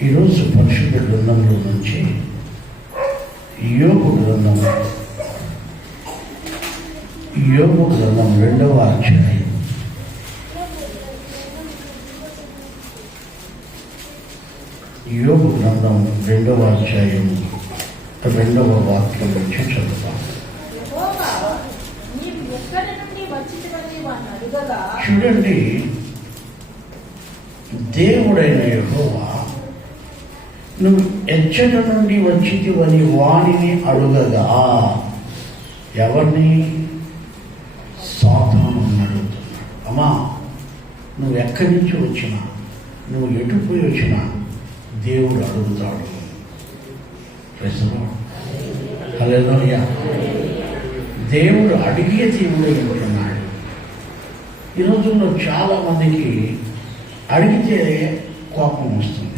ఈరోజు పరిశుద్ధ గ్రంథంలో నుంచి యోబు గ్రంథం 2వ అధ్యాయం యోబు గ్రంథం 2వ అధ్యాయం 2వ వాక్యం నుంచి చదువుతాం. చూడండి, దేవుడైన యెహోవా నువ్వు ఎచ్చట నుండి వచ్చితివని వాణిని అడుగగా, ఎవరిని? సాతానుని అడుగుతున్నాడు. అమ్మా, నువ్వు ఎక్కడి నుంచి వచ్చినా, నువ్వు ఎటుపోయి వచ్చినా దేవుడు అడుగుతాడు. హల్లెలూయా. దేవుడు అడిగే దేవుడు ఉంటున్నాడు. ఈ రోజుల్లో చాలా మందికి అడిగితే కోపం వస్తుంది.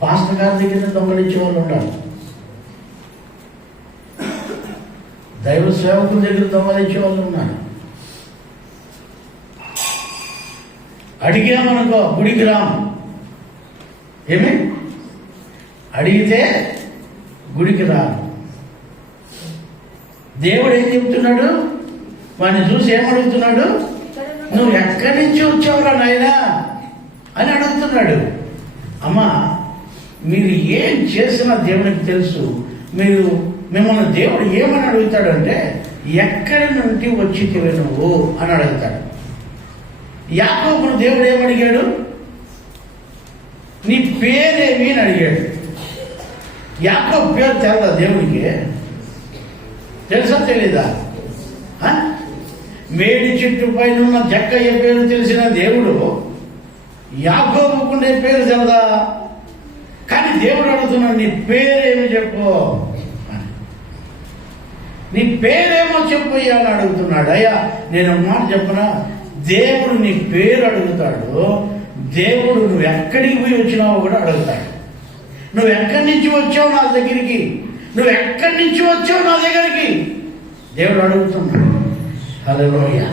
పాస్టర్ గారి దగ్గర దొంగలించే వాళ్ళు ఉన్నారు, దైవ సేవకుల దగ్గర దొంగలించే వాళ్ళు ఉన్నారు. అడిగామనుకో గుడికి రాము, ఏమి అడిగితే గుడికి రాము. దేవుడు ఏం చెప్తున్నాడు? వాడిని చూసి ఏమడుగుతున్నాడు? నువ్వు ఎక్కడి నుంచి వచ్చావురా నాయనా అని అడుగుతున్నాడు. అమ్మా, మీరు ఏం చేసినా దేవునికి తెలుసు. మిమ్మల్ని దేవుడు ఏమని అడుగుతాడు అంటే, ఎక్కడి నుండి వచ్చితివి నువ్వు అని అడుగుతాడు. యాకోబును దేవుడు ఏమడిగాడు? నీ పేరేమి అని అడిగాడు. యాకోబు పేరు తెలదా దేవునికి? తెలుసా తెలీదా? మేడి చెట్టు పైన ఉన్న జక్కయ్య పేరు తెలిసిన దేవుడు యాకోబుకుండే పేరు తెలదా? కానీ దేవుడు అడుగుతున్నాడు, నీ పేరేమి చెప్పు, నీ పేరేమో చెప్పు అని అడుగుతున్నాడు. అయ్యా, నేను మాట చెప్పనా? దేవుడు నీ పేరు అడుగుతాడు. దేవుడు నువ్వు ఎక్కడికి పోయి వచ్చినావో కూడా అడుగుతాడు. నువ్వు ఎక్కడి నుంచి వచ్చావు నా దగ్గరికి, నువ్వు ఎక్కడి నుంచి వచ్చావు నా దగ్గరికి దేవుడు అడుగుతున్నాడు. హల్లెలూయా.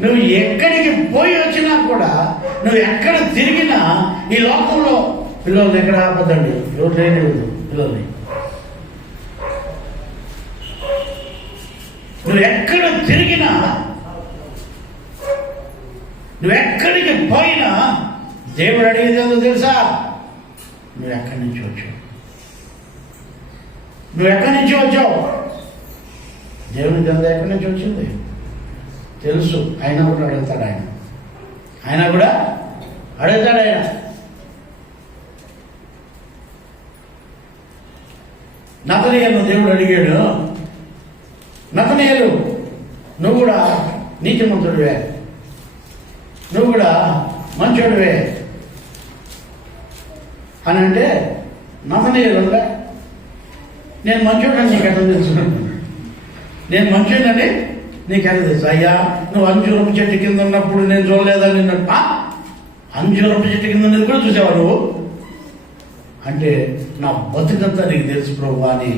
నువ్వు ఎక్కడికి పోయి వచ్చినా కూడా, నువ్వు ఎక్కడ తిరిగినా ఈ లోకంలో, పిల్లల్ని ఎక్కడ ఆపద్దండి, ఎవరు లేనివ్వదు పిల్లల్ని. నువ్వు ఎక్కడ తిరిగినా, నువ్వు ఎక్కడికి పోయినా దేవుడు అడిగేది ఏందో తెలుసా? నువ్వు ఎక్కడి నుంచి వచ్చావు, నువ్వు ఎక్కడి నుంచి వచ్చావు. దేవుని తెలుసు ఎక్కడి నుంచి వచ్చింది, తెలుసు. ఆయన కూడా అడుగుతాడు. ఆయన కూడా అడుగుతాడు. ఆయన నతనీయులను దేవుడు అడిగాడు, నతనీయులు నువ్వు కూడా నీతిమంతుడివే, నువ్వు కూడా మంచోడివే అని అంటే, నతనీయులు నేను మంచోడని నీకు ఎట్లా తెలుసుకున్నాను, నేను మంచోడని నీకు ఎలా తెలుసు? అయ్యా, నువ్వు అంజూరపు చెట్టు కింద ఉన్నప్పుడు నేను చూడలేదని నిన్నట్టు. అంజూరపు చెట్టు కింద ఉన్నది కూడా చూసావా నువ్వు అంటే, నా బతుకంతా నీకు తెలుసు ప్రభు అని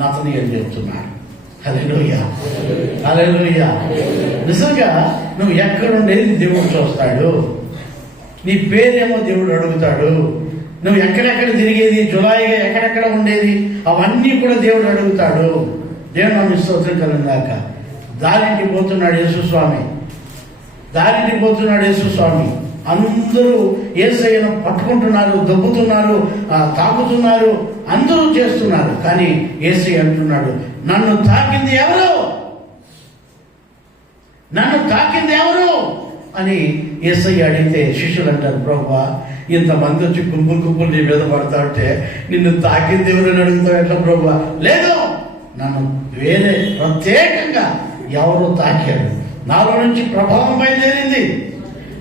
నతనీయులు చెప్తున్నాడు. హల్లెలూయా, హల్లెలూయా. నిజంగా నువ్వు ఎక్కడుండేది దేవుడు చూస్తాడు. నీ పేరేమో దేవుడు అడుగుతాడు. నువ్వు ఎక్కడెక్కడ తిరిగేది, జులాయిగా ఎక్కడెక్కడ ఉండేది, అవన్నీ కూడా దేవుడు అడుగుతాడు. దేవుడు నన్ను స్తోత్రం కలుగుగాక. దారింటికి పోతున్నాడు యేసుస్వామి, దారింటికి పోతున్నాడు యేసుస్వామి. అందరూ యేసయ్యను పట్టుకుంటున్నారు, దొబ్బుతున్నారు, తాకుతున్నారు, అందరూ చేస్తున్నారు. కానీ యేసయ్య అంటున్నాడు, నన్ను తాకింది ఎవరు, నన్ను తాకింది ఎవరు అని యేసయ్య అడిగితే శిష్యులు అంటారు, ప్రభువా, ఇంతమంది వచ్చి గుంపులు నీ మీద పడతా ఉంటే నిన్ను తాకింది ఎవరని అడుగుతావు ఎట్లా ప్రభువా? లేదు, నన్ను వేరే ప్రత్యేకంగా ఎవరు తాకారు. నాలో నుంచి ప్రభావం బయలుదేరింది,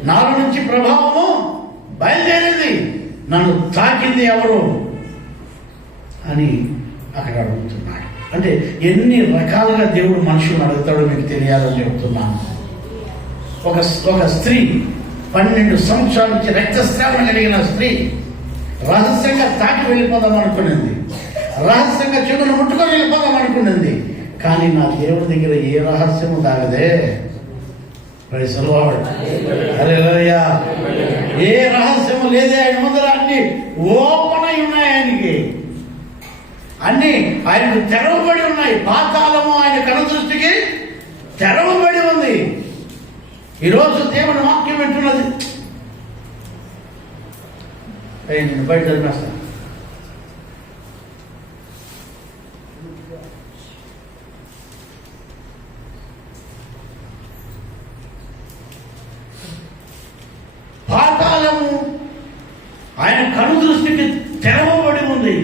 నాలో నుంచి ప్రభావము బయలుదేరింది, నన్ను తాకింది ఎవరు అని అక్కడ అడుగుతున్నాడు. అంటే ఎన్ని రకాలుగా దేవుడు మనుషులను అడుగుతాడో మీకు తెలియాలని చెబుతున్నాను. ఒక స్త్రీ 12 సంవత్సరాల నుంచి రక్తస్రావం కలిగిన స్త్రీ రహస్యంగా తాకి వెళ్ళిపోదాం అనుకున్నది, రహస్యంగా చెవులు ముట్టుకొని వెళ్ళిపోదాం అనుకున్నది. కానీ నా దేవుడి దగ్గర ఏ రహస్యము దాగదే. Praise the Lord. హల్లెలూయా. ఏ రహస్యము లేదే ఆయన ముందర, అన్ని ఓపెన్ అయి ఉన్నాయి. ఆయనకి అన్ని ఆయనకు తెరవబడి ఉన్నాయి. పాతాళము ఆయన కనుదృష్టికి తెరవబడి ఉంది. ఈరోజు దేవుని వాక్యం వింటున్నది. నేను బయట చదివేస్తాను. పాతాళము ఆయన కనుదృష్టికి తెరవబడి ఉంది.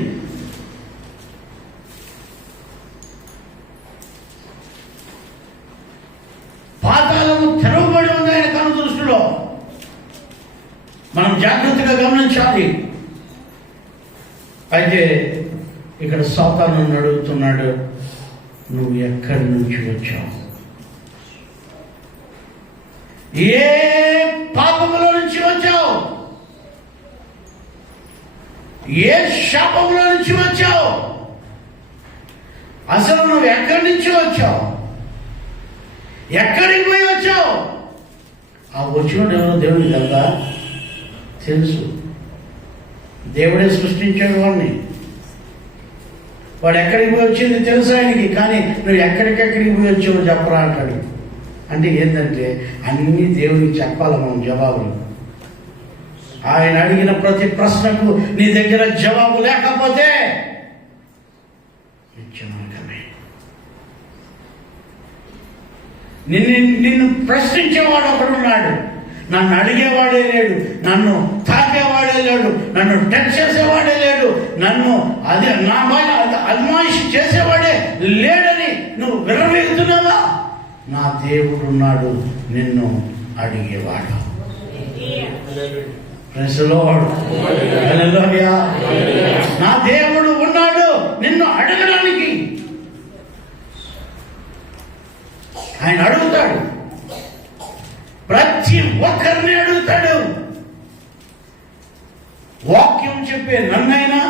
పాతాళము తెరవబడి ఉంది ఆయన కనుదృష్టిలో. మనం జాగ్రత్తగా గమనించాలి. అయితే ఇక్కడ సాతాను అడుగుతున్నాడు, నువ్వు ఎక్కడి నుంచి వచ్చావు? ఏ పాపములో నుంచి వచ్చావు? ఏ శాపములో నుంచి వచ్చావు? అసలు నువ్వు ఎక్కడి నుంచి వచ్చావు? ఎక్కడికి పోయి వచ్చావు? ఆ వచ్చినోడు ఎవరో దేవుడికి కదా తెలుసు. దేవుడే సృష్టించాడు వాడిని. వాడు ఎక్కడికి పోయి వచ్చింది తెలుసు ఆయనకి. కానీ నువ్వు ఎక్కడికెక్కడికి పోయి వచ్చావు చెప్పరా అంటాడు. అంటే ఏంటంటే అన్ని దేవుడికి చెప్పాలి మనం జవాబులు. ఆయన అడిగిన ప్రతి ప్రశ్నకు నీ దగ్గర జవాబు లేకపోతే నిత్యనరకమే. నిన్ను ప్రశ్నించేవాడు ఒకడున్నాడు. నన్ను అడిగేవాడే లేడు, నన్ను తాకేవాడే లేడు, నన్ను టచ్ చేసేవాడే లేడు, నన్ను అది నా పైన అజమాయిషి చేసేవాడే లేడని నువ్వు విర్రవీగుతున్నావా? నా దేవుడు ఉన్నాడు నిన్ను అడిగేవాడు. నా దేవుడు ఉన్నాడు నిన్ను అడగడానికి. ఆయన అడుగుతాడు, ప్రతి ఒక్కరిని అడుగుతాడు. వాక్యం చెప్పే నన్నైనా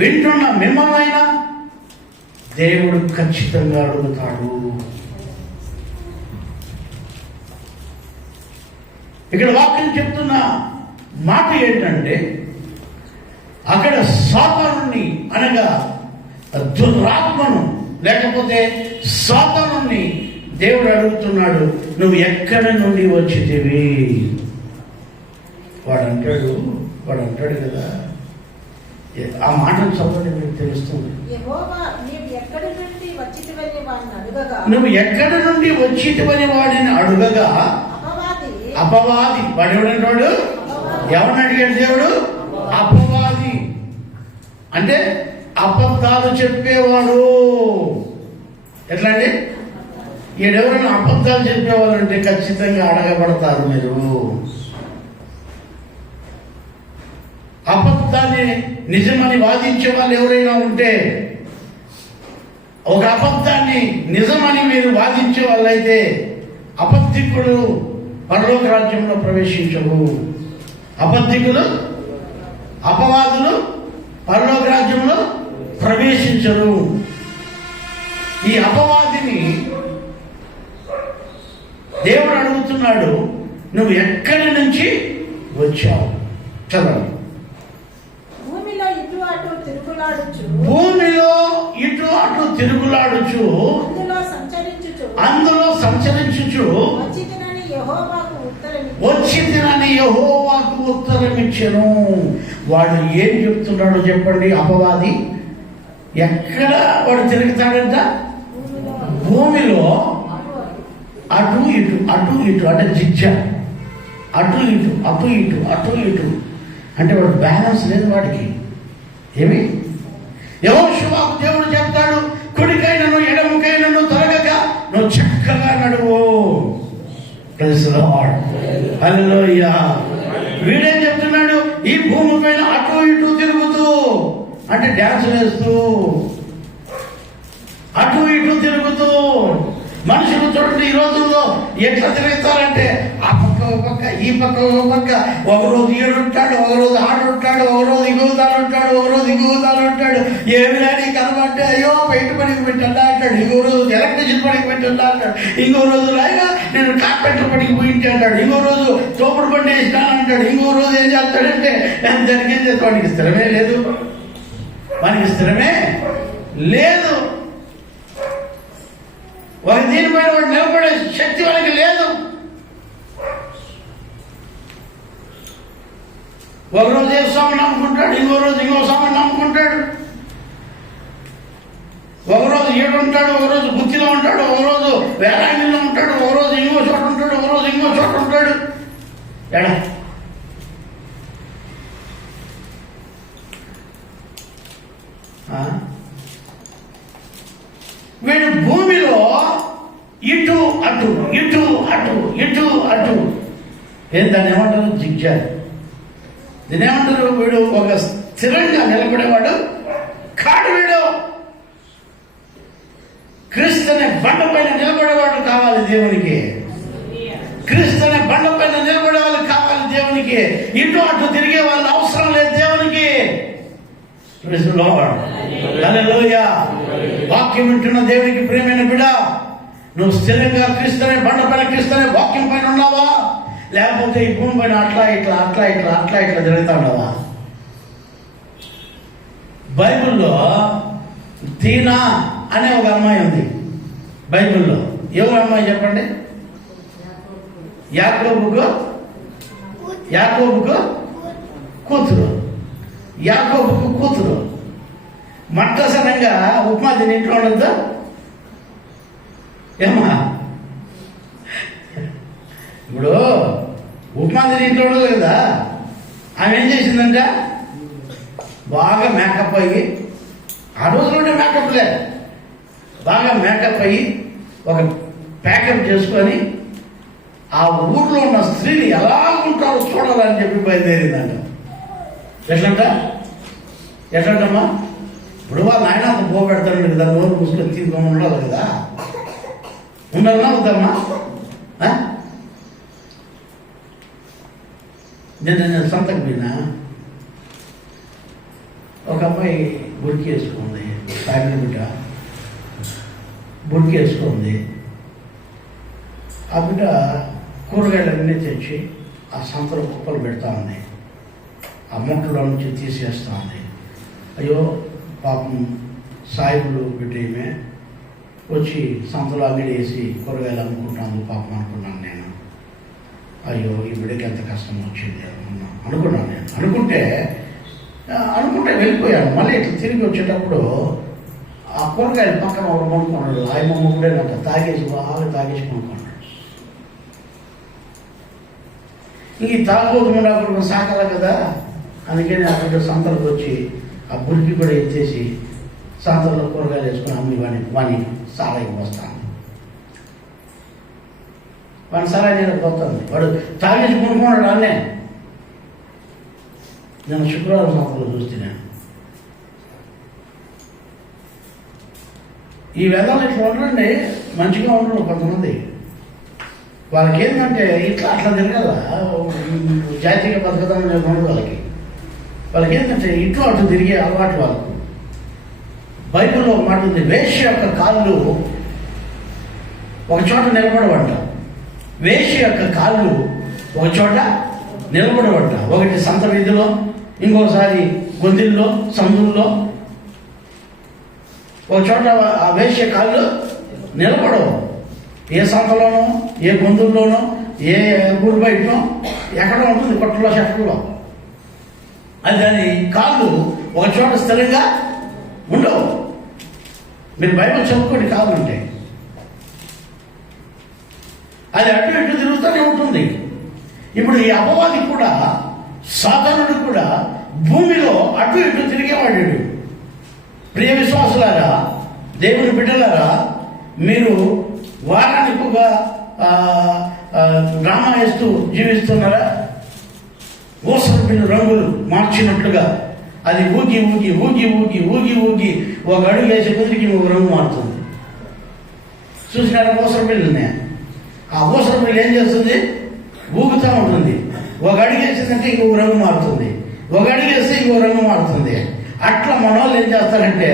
వింటున్న మిమ్మల్నైనా దేవుడు ఖచ్చితంగా అడుగుతాడు. ఇక్కడ వాక్యం చెప్తున్న మాట ఏంటంటే, అక్కడ సాతానుని అనగా దురాత్మను లేకపోతే సాతానుని దేవుడు అడుగుతున్నాడు, నువ్వు ఎక్కడి నుండి వచ్చితివి? వాడు అంటాడు కదా, ఆ మాటను చదవండి మీకు తెలుస్తుంది. నువ్వు ఎక్కడి నుండి వచ్చితివని వాడిని అడుగగా అపవాది, వాడు ఎవడంటాడు? ఎవరిని అడిగాడు దేవుడు? అపవాది అంటే అబద్ధాలు చెప్పేవాడు. ఎట్లా అంటే ఈడెవరైనా అబద్ధాలు చెప్పేవాళ్ళు అంటే ఖచ్చితంగా అడగబడతారు. మీరు అబద్ధాన్ని నిజమని వాదించే వాళ్ళు ఎవరైనా ఉంటే, ఒక అబద్ధాన్ని నిజమని మీరు వాదించే వాళ్ళైతే అబద్ధికుడు పరలోక రాజ్యంలో ప్రవేశించవు. అబద్ధికులు, అపవాదులు పరలోక రాజ్యంలో ప్రవేశించరు. ఈ అపవాదిని దేవుడు అడుగుతున్నాడు, నువ్వు ఎక్కడి నుంచి వచ్చావు? చదవండి. భూమిలో ఇటు అటు తిరుగులాడుచు అందులో సంచరించుచు వచ్చిందని యెహోవాకు ఉత్తరమిచ్చెను. వాడు ఏం చెప్తున్నాడో చెప్పండి. అపవాది ఎక్కడ వాడు తిరుగుతాడంట? భూమిలో అటు ఇటు అంటే జిజ్జ, అటు ఇటు అంటే వాడు బ్యాలెన్స్ లేదు వాడికి. ఏమి యెహోషువకు దేవుడు చెప్తాడు, కుడికైనను ఎడముకైనను తొలగక నువ్వు చక్కగా నడువు. ప్రైజ్ ది లార్డ్, హల్లెలూయా. వీడేం చెప్తున్నాడు? ఈ భూమి పైన అటు ఇటు తిరుగుతూ అంటే డ్యాన్స్ వేస్తూ అటు ఇటు తిరుగుతూ. మనుషులు చూడండి ఈ రోజుల్లో ఎట్లా తిరుగుతారంటే, ఆ పక్క ఒక పక్క, ఈ పక్క ఒక పక్క. ఒకరోజు ఈడుంటాడు, ఒకరోజు ఆడుంటాడు, ఒకరోజు ఇగుతాలు ఉంటాడు, ఒకరోజు ఇగుతాలు ఉంటాడు. ఏమి రాని కనబట్టే అయ్యో పెయింట్ పనికి పెట్టండి అంటాడు. ఇంకో రోజు ఎలక్ట్రిసిటీ పనికి పెట్టండి అంటాడు. ఇంకో రోజు రాయిగా నేను కార్పెంటర్ పనికి పోయించి అంటాడు. ఇంకో రోజు తోపుడు బండి వేసినాను అంటాడు. ఇంకో రోజు ఏం చేస్తాడంటే దానికి ఏం చేస్తాడు? వానికి స్థిరమే లేదు, వానికి స్థిరమే లేదు. వారి దీనిపైన వాడు నిలబడే శక్తి వారికి లేదు. ఒకరోజు ఏ స్వామిని నమ్ముకుంటాడు, ఇంకో రోజు ఇంకో స్వామిని నమ్ముకుంటాడు. ఒకరోజు ఏడుంటాడు, ఒకరోజు గుత్తిలో ఉంటాడు, ఒకరోజు వేలాంగిలో ఉంటాడు, ఒకరోజు ఇంకో చోట ఉంటాడు, ఒకరోజు ఇంకో చోట ఉంటాడు. ఎడా వీడు భూమిలో ఇటు అటు ఇటు అటు ఇటు అటు. దాన్ని ఏమంటారు? జిగ్జాగ్. దీని ఏమంటారు? వీడు ఒక స్థిరంగా నిలబడేవాడు కాడు. వీడు క్రీస్తు అనే బండ పైన నిలబడేవాడు కావాలి దేవునికి. క్రీస్తు అనే బండ పైన నిలబడే వాళ్ళు కావాలి దేవునికి. ఇటు అటు తిరిగే వాళ్ళు అవసరం లేదు దేవునికి. హల్లెలూయా. వాక్యం వింటున్న దేవునికి ప్రియమైన బిడ్డ, నువ్వు స్థిరంగా క్రీస్తు అనే బండ పైన, క్రీస్తు అనే వాక్యం పైన ఉన్నావా? లేకపోతే ఈ భూమి పైన అట్లా ఇట్లా అట్లా ఇట్లా అట్లా ఇట్లా తిరుగుతా ఉండవా? బైబిల్లో దీనా అనే ఒక అమ్మాయి ఉంది. బైబిల్లో ఎవరు అమ్మాయి చెప్పండి? యాకోబుకు కూతురు. యాకోబుకు కూతురు. మట్టసనంగా ఉప్మా తిని ఇంట్లో ఉండద్దు ఏమా? ఇప్పుడు ఉప్మా తిని ఇంట్లో ఉండదు కదా. ఆమె ఏం చేసిందంట? బాగా మేకప్ అయ్యి, ఆ రోజులోనే మేకప్ లేదు, బాగా మేకప్ అయ్యి ఒక ప్యాకప్ చేసుకొని ఆ ఊర్లో ఉన్న స్త్రీలు ఎలా ఉంటారో చూడాలని చెప్పి బయలుదేరిందంట. ఎట్లంటమ్మా? ఇప్పుడు వాళ్ళ నాయన అంత పోబెడతాడు కదా, నోరు మూసుకొని తీసుకొని ఉండాలి కదా. ఉండాలన్నా వద్దమ్మా? నేను సంతకు పోయినా, ఒక అమ్మాయి బుడికి వేసుకుంది, తాగిన బిడ్డ బుడికి వేసుకుంది. ఆ బిడ్డ కూరగాయలన్నీ తెచ్చి ఆ సంతలో కుప్పలు పెడతా ఉంది. ఆ మూటలో నుంచి తీసేస్తూ ఉంది. అయ్యో పాపం సాయిబులు బిడ్డమే వచ్చి సంతలో అంగడి వేసి కూరగాయలు అమ్ముకుంటాను పాపం అనుకున్నాను నేను. అయ్యో ఈ బిడ్డకి ఎంత కష్టం వచ్చింది అనుకున్నాను నేను. అనుకుంటే వెళ్ళిపోయాను. మళ్ళీ ఇట్లా తిరిగి వచ్చేటప్పుడు ఆ కూరగాయలు పక్కన ఒక కొనుక్కున్నాడు. ఆయన మొగుడేనంట, తాగేసి బాగా తాగేసి కొనుక్కున్నాడు. ఈ తాగబోతు అక్కడ సాకాల కదా, అందుకని అక్కడ సంతలకు వచ్చి ఆ బురికి కూడా ఎత్తేసి సంతలో కూరగాయలు వేసుకుని అమ్మి వాణి సారాయికి వస్తాను. వాడి సారాయి నేను పోతుంది. వాడు తాగేసి కొనుక్కున్నాడు. అన్నే నేను శుక్రవారం సంతలో చూస్తున్నాను. ఈ వేదాలు ఇట్లా ఉండరండి, మంచిగా ఉండరు కొంతమంది. వాళ్ళకి ఏంటంటే ఇట్లా అట్లా తిరగల, జాతీయ బతకదాం ఉండదు వాళ్ళకి. వాళ్ళకి ఏంటంటే ఇటు అటు తిరిగే అలవాటు వాళ్ళకు. బైబిల్లో ఒక మాట ఉంది, వేశ్య యొక్క కాళ్ళు ఒక చోట నిలబడవంట. వేశ్య యొక్క కాళ్ళు ఒక చోట నిలబడవంట. ఒకటి సంత వీధిలో, ఇంకోసారి గొంతుల్లో, సందుల్లో. ఒక చోట ఆ వేశ్య కాళ్ళు నిలబడవు. ఏ సంతలోనో, ఏ గొంతుల్లోనో, ఏ గుడి బయటనో ఎక్కడో ఉంటుంది, కొట్టలో చెట్టులో. అది దాని కాళ్ళు ఒక చోట స్థిరంగా ఉండవు. మీరు బైబిల్ చదువుకోండి కావాలంటే. అది అటు ఇటు తిరుగుతూనే ఉంటుంది. ఇప్పుడు ఈ అపవాది కూడా, సాతానుడు కూడా భూమిలో అటు ఇటు తిరిగేవాడు. ప్రియ విశ్వాసులారా, దేవుని బిడ్డలారా, మీరు వారానికి ఒక డ్రామా వేస్తూ జీవిస్తున్నారా? ఓసర బిల్లు రంగులు మార్చినట్లుగా అది ఊగి ఊగి ఊగి ఊగి ఊగి ఊగి ఒక అడుగు వేసే కొద్దికి ఒక రంగు మారుతుంది. చూసినారా ఓసర బిల్లునే? ఆ ఓసర బిల్లు ఏం చేస్తుంది? ఊగుతా ఉంటుంది. ఒక అడుగు వేసిందంటే ఇంకొక రంగు మారుతుంది, ఒక అడుగు వేస్తే ఇంకో రంగు మారుతుంది. అట్లా మన వాళ్ళు ఏం చేస్తారంటే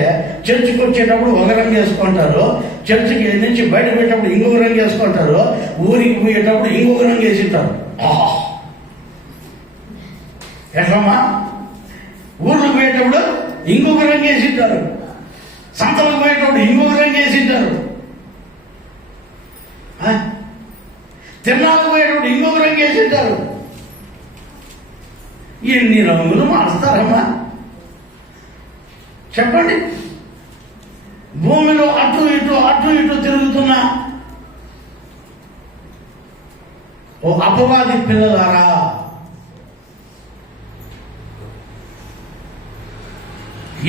చర్చికి వచ్చేటప్పుడు ఒక రంగు వేసుకుంటారు, చర్చికి నుంచి బయట పెట్టేటప్పుడు ఇంకొక రంగు వేసుకుంటారు, ఊరికి పోయేటప్పుడు ఇంకొక రంగు వేసింటారు. ఎట్లమ్మా? ఊర్లకు పోయేటప్పుడు ఇంకొక రంగు వేసింటారు, సంతలకు పోయేటప్పుడు ఇంకొక రంగు వేసింటారు, తిన్నాలకు పోయేటప్పుడు ఇంకొక రంగు వేసింటారు. ఎన్ని రంగులు మారుస్తారమ్మా చెప్పండి? భూమిలో అటు ఇటు తిరుగుతున్న ఓ అపవాది పిల్లలారా,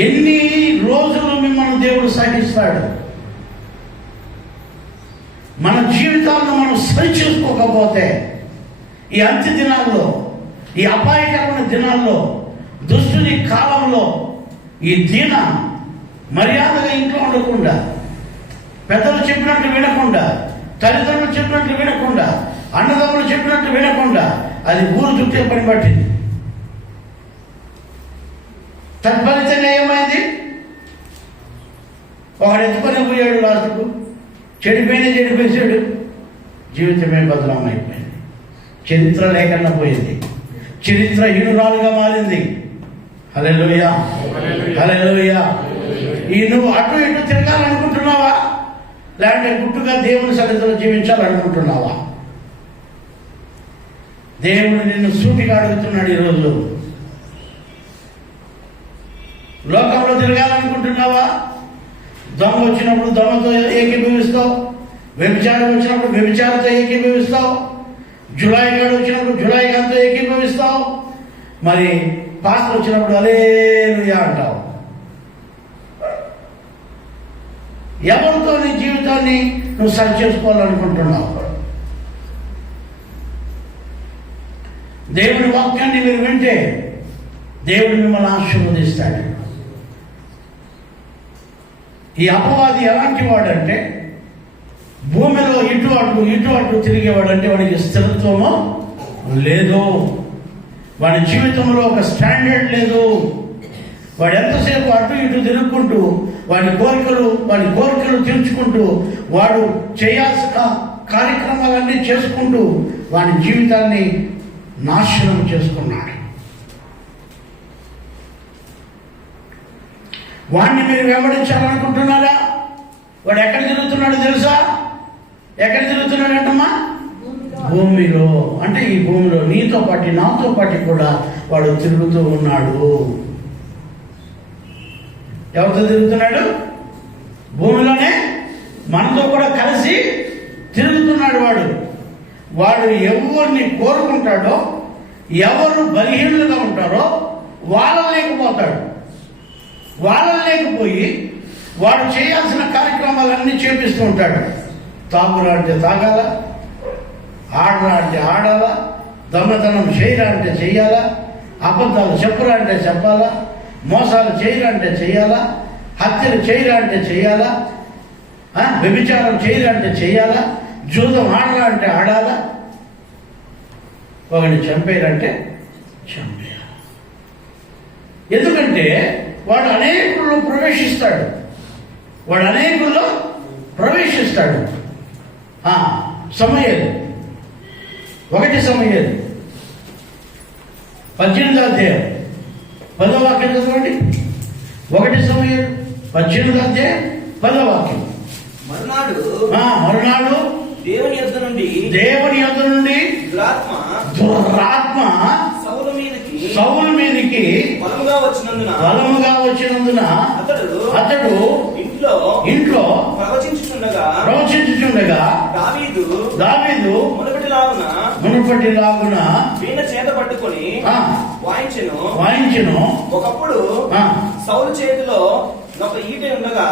ఎన్ని రోజులు మిమ్మల్ని దేవుడు సాగిస్తాడు? మన జీవితాలను మనం సరి చేసుకోకపోతే ఈ అంత్య దినాల్లో, ఈ అపాయకరమైన దినాల్లో, దుష్టుని కాలంలో ఈ దీన మర్యాదగా ఇంట్లో ఉండకుండా, పెద్దలు చెప్పినట్లు వినకుండా, తల్లిదండ్రులు చెప్పినట్లు వినకుండా, అన్నదమ్ములు చెప్పినట్లు వినకుండా అది ఊరు చుట్టే పని పట్టింది. తత్ఫలితంగా ఏమైంది? ఒకడు ఎత్తుకొని పోయాడు, లాస్ట్కు చెడిపోయినాడు, జీవితమే బదనామైపోయింది, చరిత్ర లేకుండా పోయింది, చరిత్రహీనురాలుగా మారింది. హల్లెలూయా, హల్లెలూయా. ఈ నువ్వు అటు ఇటు తిరగాలనుకుంటున్నావా, లేదంటే గుట్టుగా దేవుని సన్నిధిలో జీవించాలనుకుంటున్నావా? దేవుడు నిన్ను సూటిగా అడుగుతున్నాడు ఈరోజు. లోకంలో తిరగాలనుకుంటున్నావా? దొంగ వచ్చినప్పుడు దొంగతో ఏకీభవిస్తావు, వ్యభిచారం వచ్చినప్పుడు వ్యభిచారంతో ఏకీభవిస్తావు, జులాయిగాడు వచ్చినప్పుడు జులాయిగాడితో ఏకీభవిస్తావు, మరి పాస్టర్ వచ్చినప్పుడు హల్లెలూయా అంటావు. ఎవరితో నీ జీవితాన్ని నువ్వు సరి చేసుకోవాలనుకుంటున్నావు? దేవుడి వాక్యాన్ని మీరు వింటే దేవుడు మిమ్మల్ని ఆశీర్వదిస్తాడు. ఈ అపవాది ఎలాంటి వాడంటే, భూమిలో ఇటు అటు తిరిగేవాడంటే వాడికి స్థిరత్వము లేదు, వాడి జీవితంలో ఒక స్టాండర్డ్ లేదు. వాడు ఎంతసేపు అటు ఇటు తిరుగుకుంటూ వాడి కోరికలు తీర్చుకుంటూ వాడు చేయాల్సిన కార్యక్రమాలన్నీ చేసుకుంటూ వాడి జీవితాన్ని నాశనం చేసుకున్నాడు. వాడిని మీరు వెంబడించాలనుకుంటున్నారా? వాడు ఎక్కడ తిరుగుతున్నాడో తెలుసా? ఎక్కడ తిరుగుతున్నాడంటమ్మా? భూమిలో. అంటే ఈ భూమిలో నీతో పాటు నాతో పాటు కూడా వాడు తిరుగుతూ ఉన్నాడు. ఎవరితో తిరుగుతున్నాడు? భూమిలోనే మనతో కూడా కలిసి తిరుగుతున్నాడు. వాడు ఎవరిని కోరుకుంటాడో, ఎవరు బలహీనులుగా ఉంటారో వాళ్ళని లేకపోతాడు. వాళ్ళని లేకపోయి వాడు చేయాల్సిన కార్యక్రమాలన్నీ చేపిస్తూ ఉంటాడు. తాగురా అంటే తాగాల, ఆడరా అంటే ఆడాలా, దొంగతనం చేయరా అంటే చెయ్యాలా, అబద్ధాలు చెప్పురా అంటే చెప్పాలా, మోసాలు చేయరా అంటే చెయ్యాలా, హత్యలు చేయరా అంటే చెయ్యాలా, వ్యభిచారం చేయరా అంటే చెయ్యాలా, జూదం ఆడరా అంటే ఆడాలా, ఒకరిని చంపేయాలంటే చంపేయాలి. ఎందుకంటే వాడు అనేకుల్లో ప్రవేశిస్తాడు. సమూయేలు 1 సమూయేలు 18వ అధ్యాయం 10వ వాక్యం చదవండి. 1 సమూయేలు 18వ అధ్యాయం 10వ వాక్యం. మరునాడు దేవుని యొద్ద నుండి దురాత్మ సౌలు మీదికి బలముగా వచ్చినందున అతడు ఇంట్లో ప్రవచించుచుండగా దావీదు మునుపటిలాగున వీణ చేత పట్టుకొని వాయించెను. ఒకప్పుడు సౌలు చేతిలో ఒక ఈట ఉండగా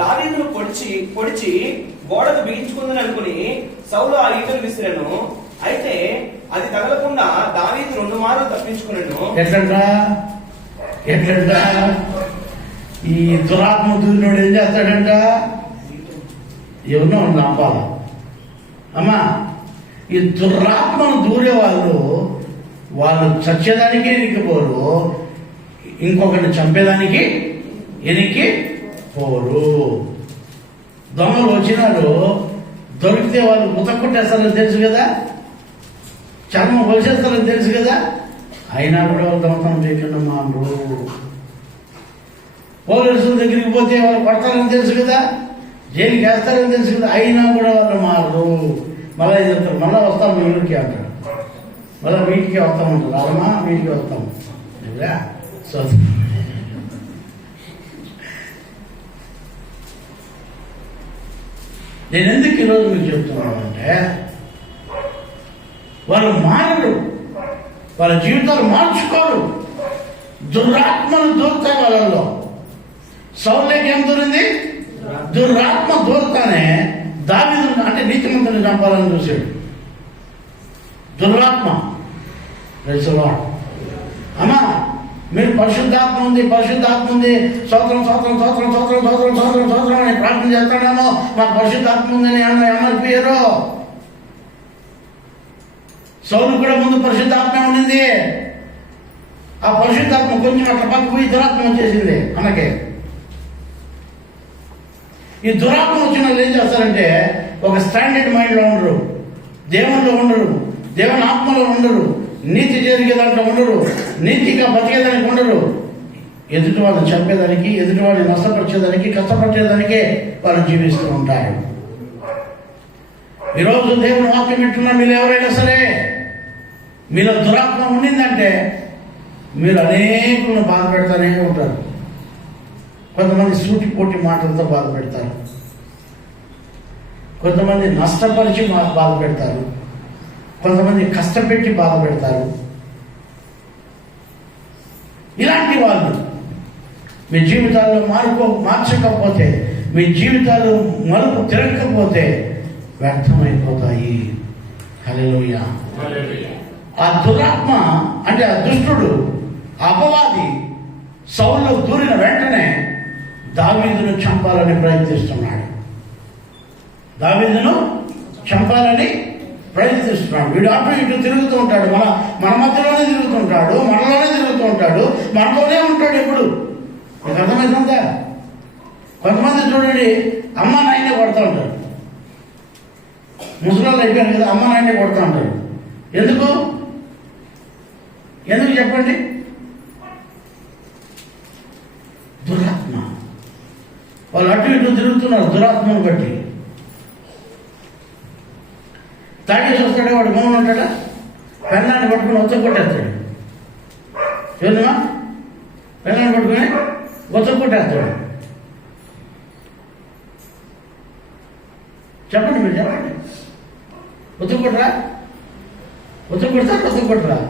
దావీదును పొడిచి గోడకు బిగించుకుందని అనుకుని సౌలు ఆ ఈటను విసిరెను. అయితే అది తగలకుండా దావీదు 2 మార్లు తప్పించుకున్నాను. ఎట్లంట ఈ దురాత్మ దూరినోడు ఏం చేస్తాడంట? ఎవరినో నమ్మాల అమ్మా. ఈ దురాత్మను దూరే వాళ్ళు చచ్చేదానికి ఎనికిపోరు, ఇంకొకరిని చంపేదానికి ఎనికి పోరు. దొంగలు వచ్చినారు, దొరికితే వాళ్ళు ఉతక్కొట్టేస్తారని తెలుసు కదా, చర్మం కొలిసేస్తారని తెలుసు కదా, అయినా కూడా వాళ్ళు దొంగతనం చేయకుండా మామూలు. పోలీసుల దగ్గరికి పోతే వాళ్ళు పడతారని తెలుసు కదా, జైలుకి వేస్తారని తెలుసు కదా, అయినా కూడా వాళ్ళు మారు. మళ్ళీ చెప్తారు, మళ్ళీ వస్తాం మీ ఊరికి అంటారు, మళ్ళీ వీటికి వస్తామంటారు, అలమా వీటికి వస్తాం. సో నేను ఎందుకు ఈరోజు మీకు చెప్తున్నానంటే, వాళ్ళు మారరు, వాళ్ళ జీవితాలు మార్చుకోరు, దురాత్మలు దూరుతాయి వాళ్ళల్లో. సౌలుకి ఏం దూరింది? దురాత్మ దూరతానే దావీదు అంటే నీతిమంతుని చంపాలని చూశాడు. దురాత్మ. అమ్మా మీరు పరిశుద్ధాత్మ ఉంది, పరిశుద్ధాత్మ ఉంది, స్తోత్రం స్తోత్రం స్తోత్రం స్తోత్రం స్తోత్రం స్తోత్రం స్తోత్రం అని ప్రార్థన చేస్తాడేమో, మాకు పరిశుద్ధాత్మ ఉందని ఏమనిపోయారు. సౌలు కూడా ముందు పరిశుద్ధాత్మ ఉండింది, ఆ పరిశుద్ధాత్మ కొంచెం అట్లా పక్క పోయి దురాత్మ వచ్చేసింది అన్నకే. ఈ దురాత్మ వచ్చిన వాళ్ళు ఏం చేస్తారంటే, ఒక స్టాండర్డ్ మైండ్లో ఉండరు, దేవుళ్ళు ఉండరు, దేవుని ఆత్మలో ఉండరు, నీతి జరిగే దాంట్లో ఉండరు, నీతిగా బతికేదానికి ఉండరు. ఎదుటి వాళ్ళని చంపేదానికి, ఎదుటి వాళ్ళని నష్టపరిచేదానికి, కష్టపరిచేదానికే వాళ్ళు జీవిస్తూ ఉంటారు. ఈరోజు దేవుని వాక్యం వింటున్న మీరు ఎవరైనా సరే, మీలో దురాత్మ ఉండిందంటే మీరు అనేకులను బాధ పెడతానే ఉంటారు. కొంతమంది సూటిపోటి మాటలతో బాధ పెడతారు, కొంతమంది నష్టపరిచి బాధ పెడతారు, కొంతమంది కష్టపెట్టి బాధ పెడతారు. ఇలాంటి వాళ్ళు మీ జీవితాల్లో మార్చకపోతే, మీ జీవితాలు మలుపు తిరగకపోతే వ్యర్థమైపోతాయి. హల్లెలూయా. ఆ దురాత్మ అంటే ఆ దుష్టుడు, అపవాది సౌలులో దూరిన వెంటనే దావీదును చంపాలని ప్రయత్నిస్తున్నాడు. దావీదును చంపాలని ప్రయత్నిస్తున్నాడు. వీడు అటు ఇటు తిరుగుతూ ఉంటాడు, మన మధ్యలోనే తిరుగుతుంటాడు, మనలోనే తిరుగుతూ ఉంటాడు, మనతోనే ఉంటాడు ఎప్పుడు. మీకు అర్థమవుతుందా? కొంతమంది చూడండి, అమ్మ నాయనే కొడుతూ ఉంటారు. ముసలాళ్ళు అయిపోయారు కదా, అమ్మ నాయనే కొడుతూ ఉంటారు. ఎందుకు చెప్పండి? దురాత్మ. వాళ్ళు అటు ఇటు తిరుగుతున్నారు దురాత్మను బట్టి. తాగేసి వస్తాడే వాడు మౌనం ఉంటాడా? పెన్నాన్ని పట్టుకుని ఒత్త కొట్టేస్తాడు. చూడమా, పెన్నాన్ని పట్టుకుని ఒత్త కొట్టేస్తాడు. చెప్పండి, మీరు చెప్పండి. ఒత్త కొట్టరా? ఒత్త కొడతా, ఒత్త కొట్టరా?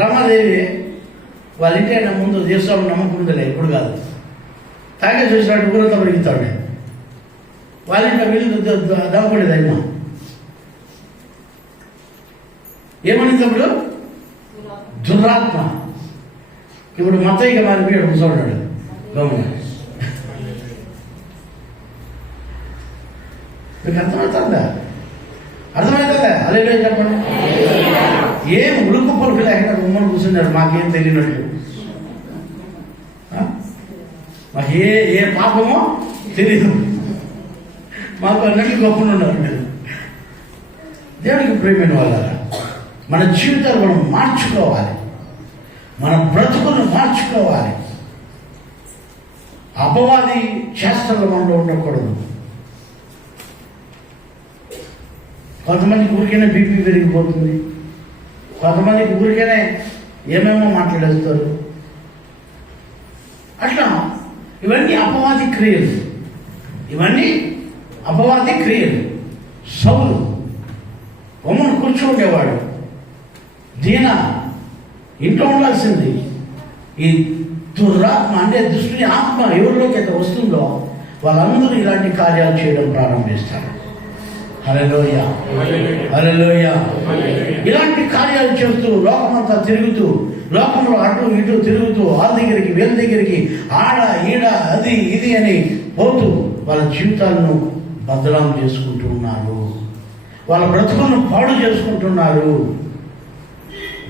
రమాదేవి వాళ్ళ ఇంటి ఆయన ముందు దేశంలో నమ్మకుందలే, ఇప్పుడు కాదు. తాగే చూసినట్టు ఊరంతా పెరుగుతాడు. వాళ్ళ ఇంట్లో వీళ్ళు దాపడేది అయినా ఏమనిప్పుడు దురాత్మ. ఇప్పుడు మత్తయ్యగా మారిపోయాడు, ముసలాడు గమన. మీకు అర్థమవుతుందా? అదే చెప్పండి. ఏం ఉడుకు పలుకు లేకుండా ఉమ్మని కూర్చున్నాడు, మాకేం తెలియనట్లు. మాకు ఏ పాపమో తెలియదు, మాకు అన్నట్లు గొప్పలు ఉన్నారు మీరు. దేవుడికి ప్రేమైన వాళ్ళ మన జీవితాలు మనం మార్చుకోవాలి, మన బ్రతుకును మార్చుకోవాలి. అపవాది చేష్టలు మనలో ఉండకూడదు. కొంతమందికి ఊరికైనా బీపీ పెరిగిపోతుంది, కొంతమందికి ఊరికైనా ఏమేమో మాట్లాడేస్తారు. అట్లా ఇవన్నీ అపవాది క్రియలు, ఇవన్నీ అపవాది క్రియలు. సౌలు బొమ్మను కూర్చోండేవాడు, దీన ఇంట్లో ఉండాల్సింది. ఈ దురాత్మ అంటే దుష్టుని ఆత్మ ఎవరిలోకి అయితే వస్తుందో వాళ్ళందరూ ఇలాంటి కార్యాలు చేయడం ప్రారంభిస్తారు. హల్లెలూయా, హల్లెలూయా. ఇలాంటి కార్యాలు చేస్తూ లోకమంతా తిరుగుతూ, లోకంలో అటు ఇటు తిరుగుతూ, ఆ దగ్గరికి వీళ్ళ దగ్గరికి, ఆడ ఈడ అది ఇది అని పోతూ వాళ్ళ జీవితాలను బదలాం చేసుకుంటూ ఉన్నారు. వాళ్ళ బ్రతుకులను పాడు చేసుకుంటున్నారు.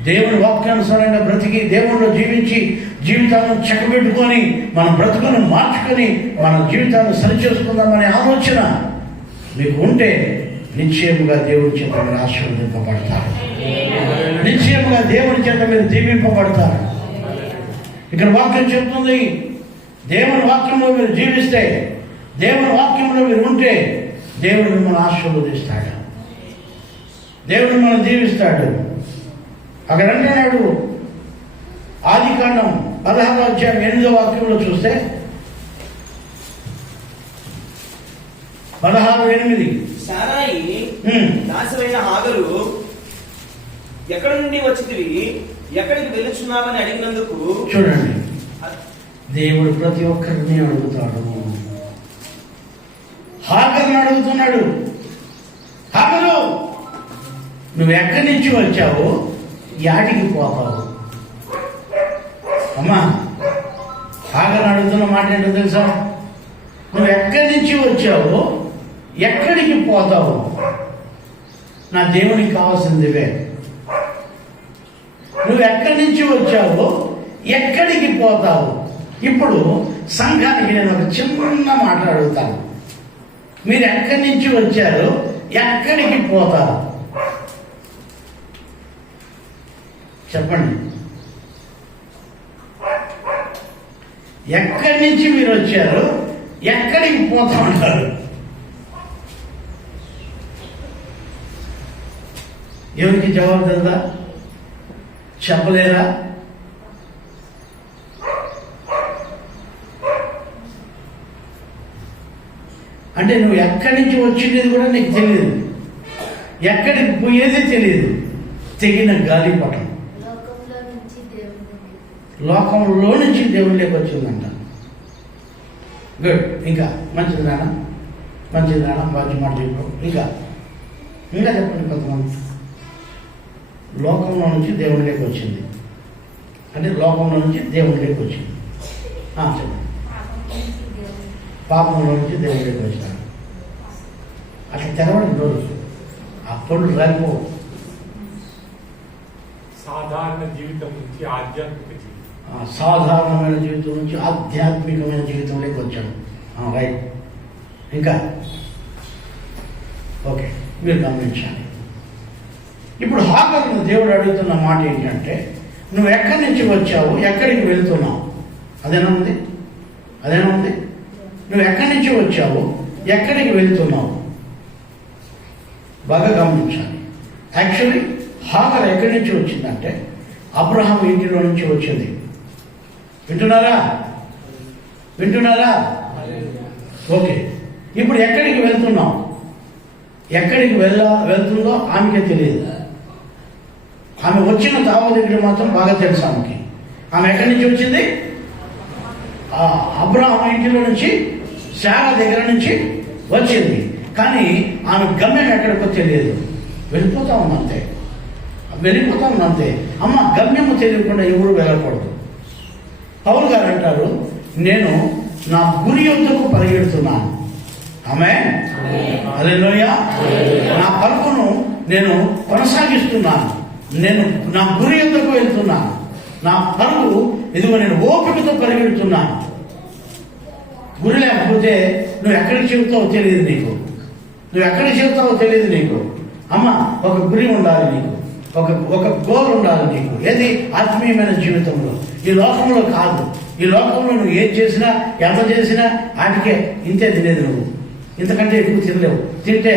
దేవుని వాక్యానుసారంగా బ్రతికి, దేవుణ్ణిలో జీవించి, జీవితాలను చెక్కబెట్టుకొని, మన బ్రతుకులను మార్చుకొని, మన జీవితాన్ని సరిచేసుకుందామనే ఆలోచన మీకు ఉంటే నిశ్చయముగా దేవుని చేత మీరు ఆశీర్వదింపబడతారు. నిశ్చయముగా దేవుని చేత మీరు దీవింపబడతారు. ఇక్కడ వాక్యం చెప్తుంది, దేవుని వాక్యంలో మీరు జీవిస్తే, దేవుని వాక్యంలో మీరు ఉంటే దేవుడు మిమ్మల్ని ఆశీర్వదిస్తాడు, దేవుడు మిమ్మల్ని దీవిస్తాడు. అక్కడ అంటున్నాడు, ఆదికాండం 16వ అధ్యాయం 8వ వాక్యంలో చూస్తే 16:8 సారాయి దాసమైన హాగరు ఎక్కడి నుండి వచ్చితివి, ఎక్కడికి వెళ్ళుచున్నావని అడిగినందుకు, చూడండి, దేవుడు ప్రతి ఒక్కరిని అడుగుతాడు. హాగర్ని అడుగుతున్నాడు, హాగరు నువ్వు ఎక్కడి నుంచి వచ్చావు, యాటికి పోతావు? అమ్మా, హాగర్ని అడుగుతున్న మాట ఏంటో తెలుసా? నువ్వు ఎక్కడి నుంచి వచ్చావు, ఎక్కడికి పోతావు? నా దేవునికి కావాల్సిందివే. నువ్వు ఎక్కడి నుంచి వచ్చావు, ఎక్కడికి పోతావు? ఇప్పుడు సంఘానికి నేను ఒక చిన్న మాట అడుగుతాను. మీరు ఎక్కడి నుంచి వచ్చారు, ఎక్కడికి పోతారు? చెప్పండి. ఎక్కడి నుంచి మీరు వచ్చారు, ఎక్కడికి పోతా ఉంటారు? ఎవరికి జవాబు తెలుదా? చెప్పలేరా? అంటే నువ్వు ఎక్కడి నుంచి వచ్చింది కూడా నీకు తెలియదు, ఎక్కడికి పోయేది తెలియదు. తెగిన గాలిపటం లోకంలో నుంచి దేవుళ్ళకి వచ్చిందంట. గుడ్. ఇంకా మంచిది నాన్న, మంచి మాట చెప్పు. ఇంకా చెప్పండి. కొంతమంది లోకంలో నుంచి దేవుళ్ళకి వచ్చింది అంటే లోకంలో నుంచి దేవుళ్ళకి వచ్చింది. చెప్పండి. పాపంలో నుంచి దేవుళ్ళకి వచ్చినాడు. అట్లా తెరవడం రోజు అప్పుడు రాలిపో. సాధారణ జీవితం నుంచి ఆధ్యాత్మిక జీవితం, సాధారణమైన జీవితం నుంచి ఆధ్యాత్మికమైన జీవితంలోకి వచ్చాడు. రైట్. ఇంకా ఓకే, మీరు గమనించాలి. ఇప్పుడు హాగరును దేవుడు అడుగుతున్న మాట ఏంటంటే, నువ్వు ఎక్కడి నుంచి వచ్చావు, ఎక్కడికి వెళ్తున్నావు? అదేనా ఉంది? నువ్వు ఎక్కడి నుంచి వచ్చావు, ఎక్కడికి వెళ్తున్నావు? బాగా గమనించాలి. యాక్చువల్లీ హాగర్ ఎక్కడి నుంచి వచ్చిందంటే అబ్రహాం ఇంటిలో నుంచి వచ్చింది. వింటున్నారా? ఓకే. ఇప్పుడు ఎక్కడికి వెళ్తున్నావు, ఎక్కడికి వెళ్తుందో ఆమెకే తెలియదు. ఆమె వచ్చిన తావ దగ్గర మాత్రం బాగా తెలుసు ఆమెకి. ఆమె ఎక్కడి నుంచి వచ్చింది? అబ్రహాం ఇంటిలో నుంచి, శారా దగ్గర నుంచి వచ్చింది. కానీ ఆమె గమ్యం ఎక్కడికో తెలియదు. వెళ్ళిపోతా ఉందంతే. అమ్మ, గమ్యము తెలియకుండా ఎవరు వెళ్ళకూడదు. పౌలు గారు అంటారు, నేను నా గురి యొద్దకు పరిగెడుతున్నాను. ఆమేన్. హల్లెలూయా. నా పరుగును నేను కొనసాగిస్తున్నాను. నేను నా గురి యొద్దకు వెళ్తున్నాను. నా పరుగు ఇదిగో నేను ఓపికతో పరిగెడుతున్నాను. గురి లేకపోతే నువ్వు ఎక్కడికి చెబుతావో తెలియదు నీకు. అమ్మ, ఒక గురి ఉండాలి నీకు, ఒక గోల్ ఉండాలి నీకు. ఏది? ఆత్మీయమైన జీవితంలో. ఈ లోకంలో కాదు. ఈ లోకంలో నువ్వు ఏం చేసినా, ఎంత చేసినా వాటికే ఇంతే తినేది. నువ్వు ఇంతకంటే ఎక్కువ తినలేవు. తింటే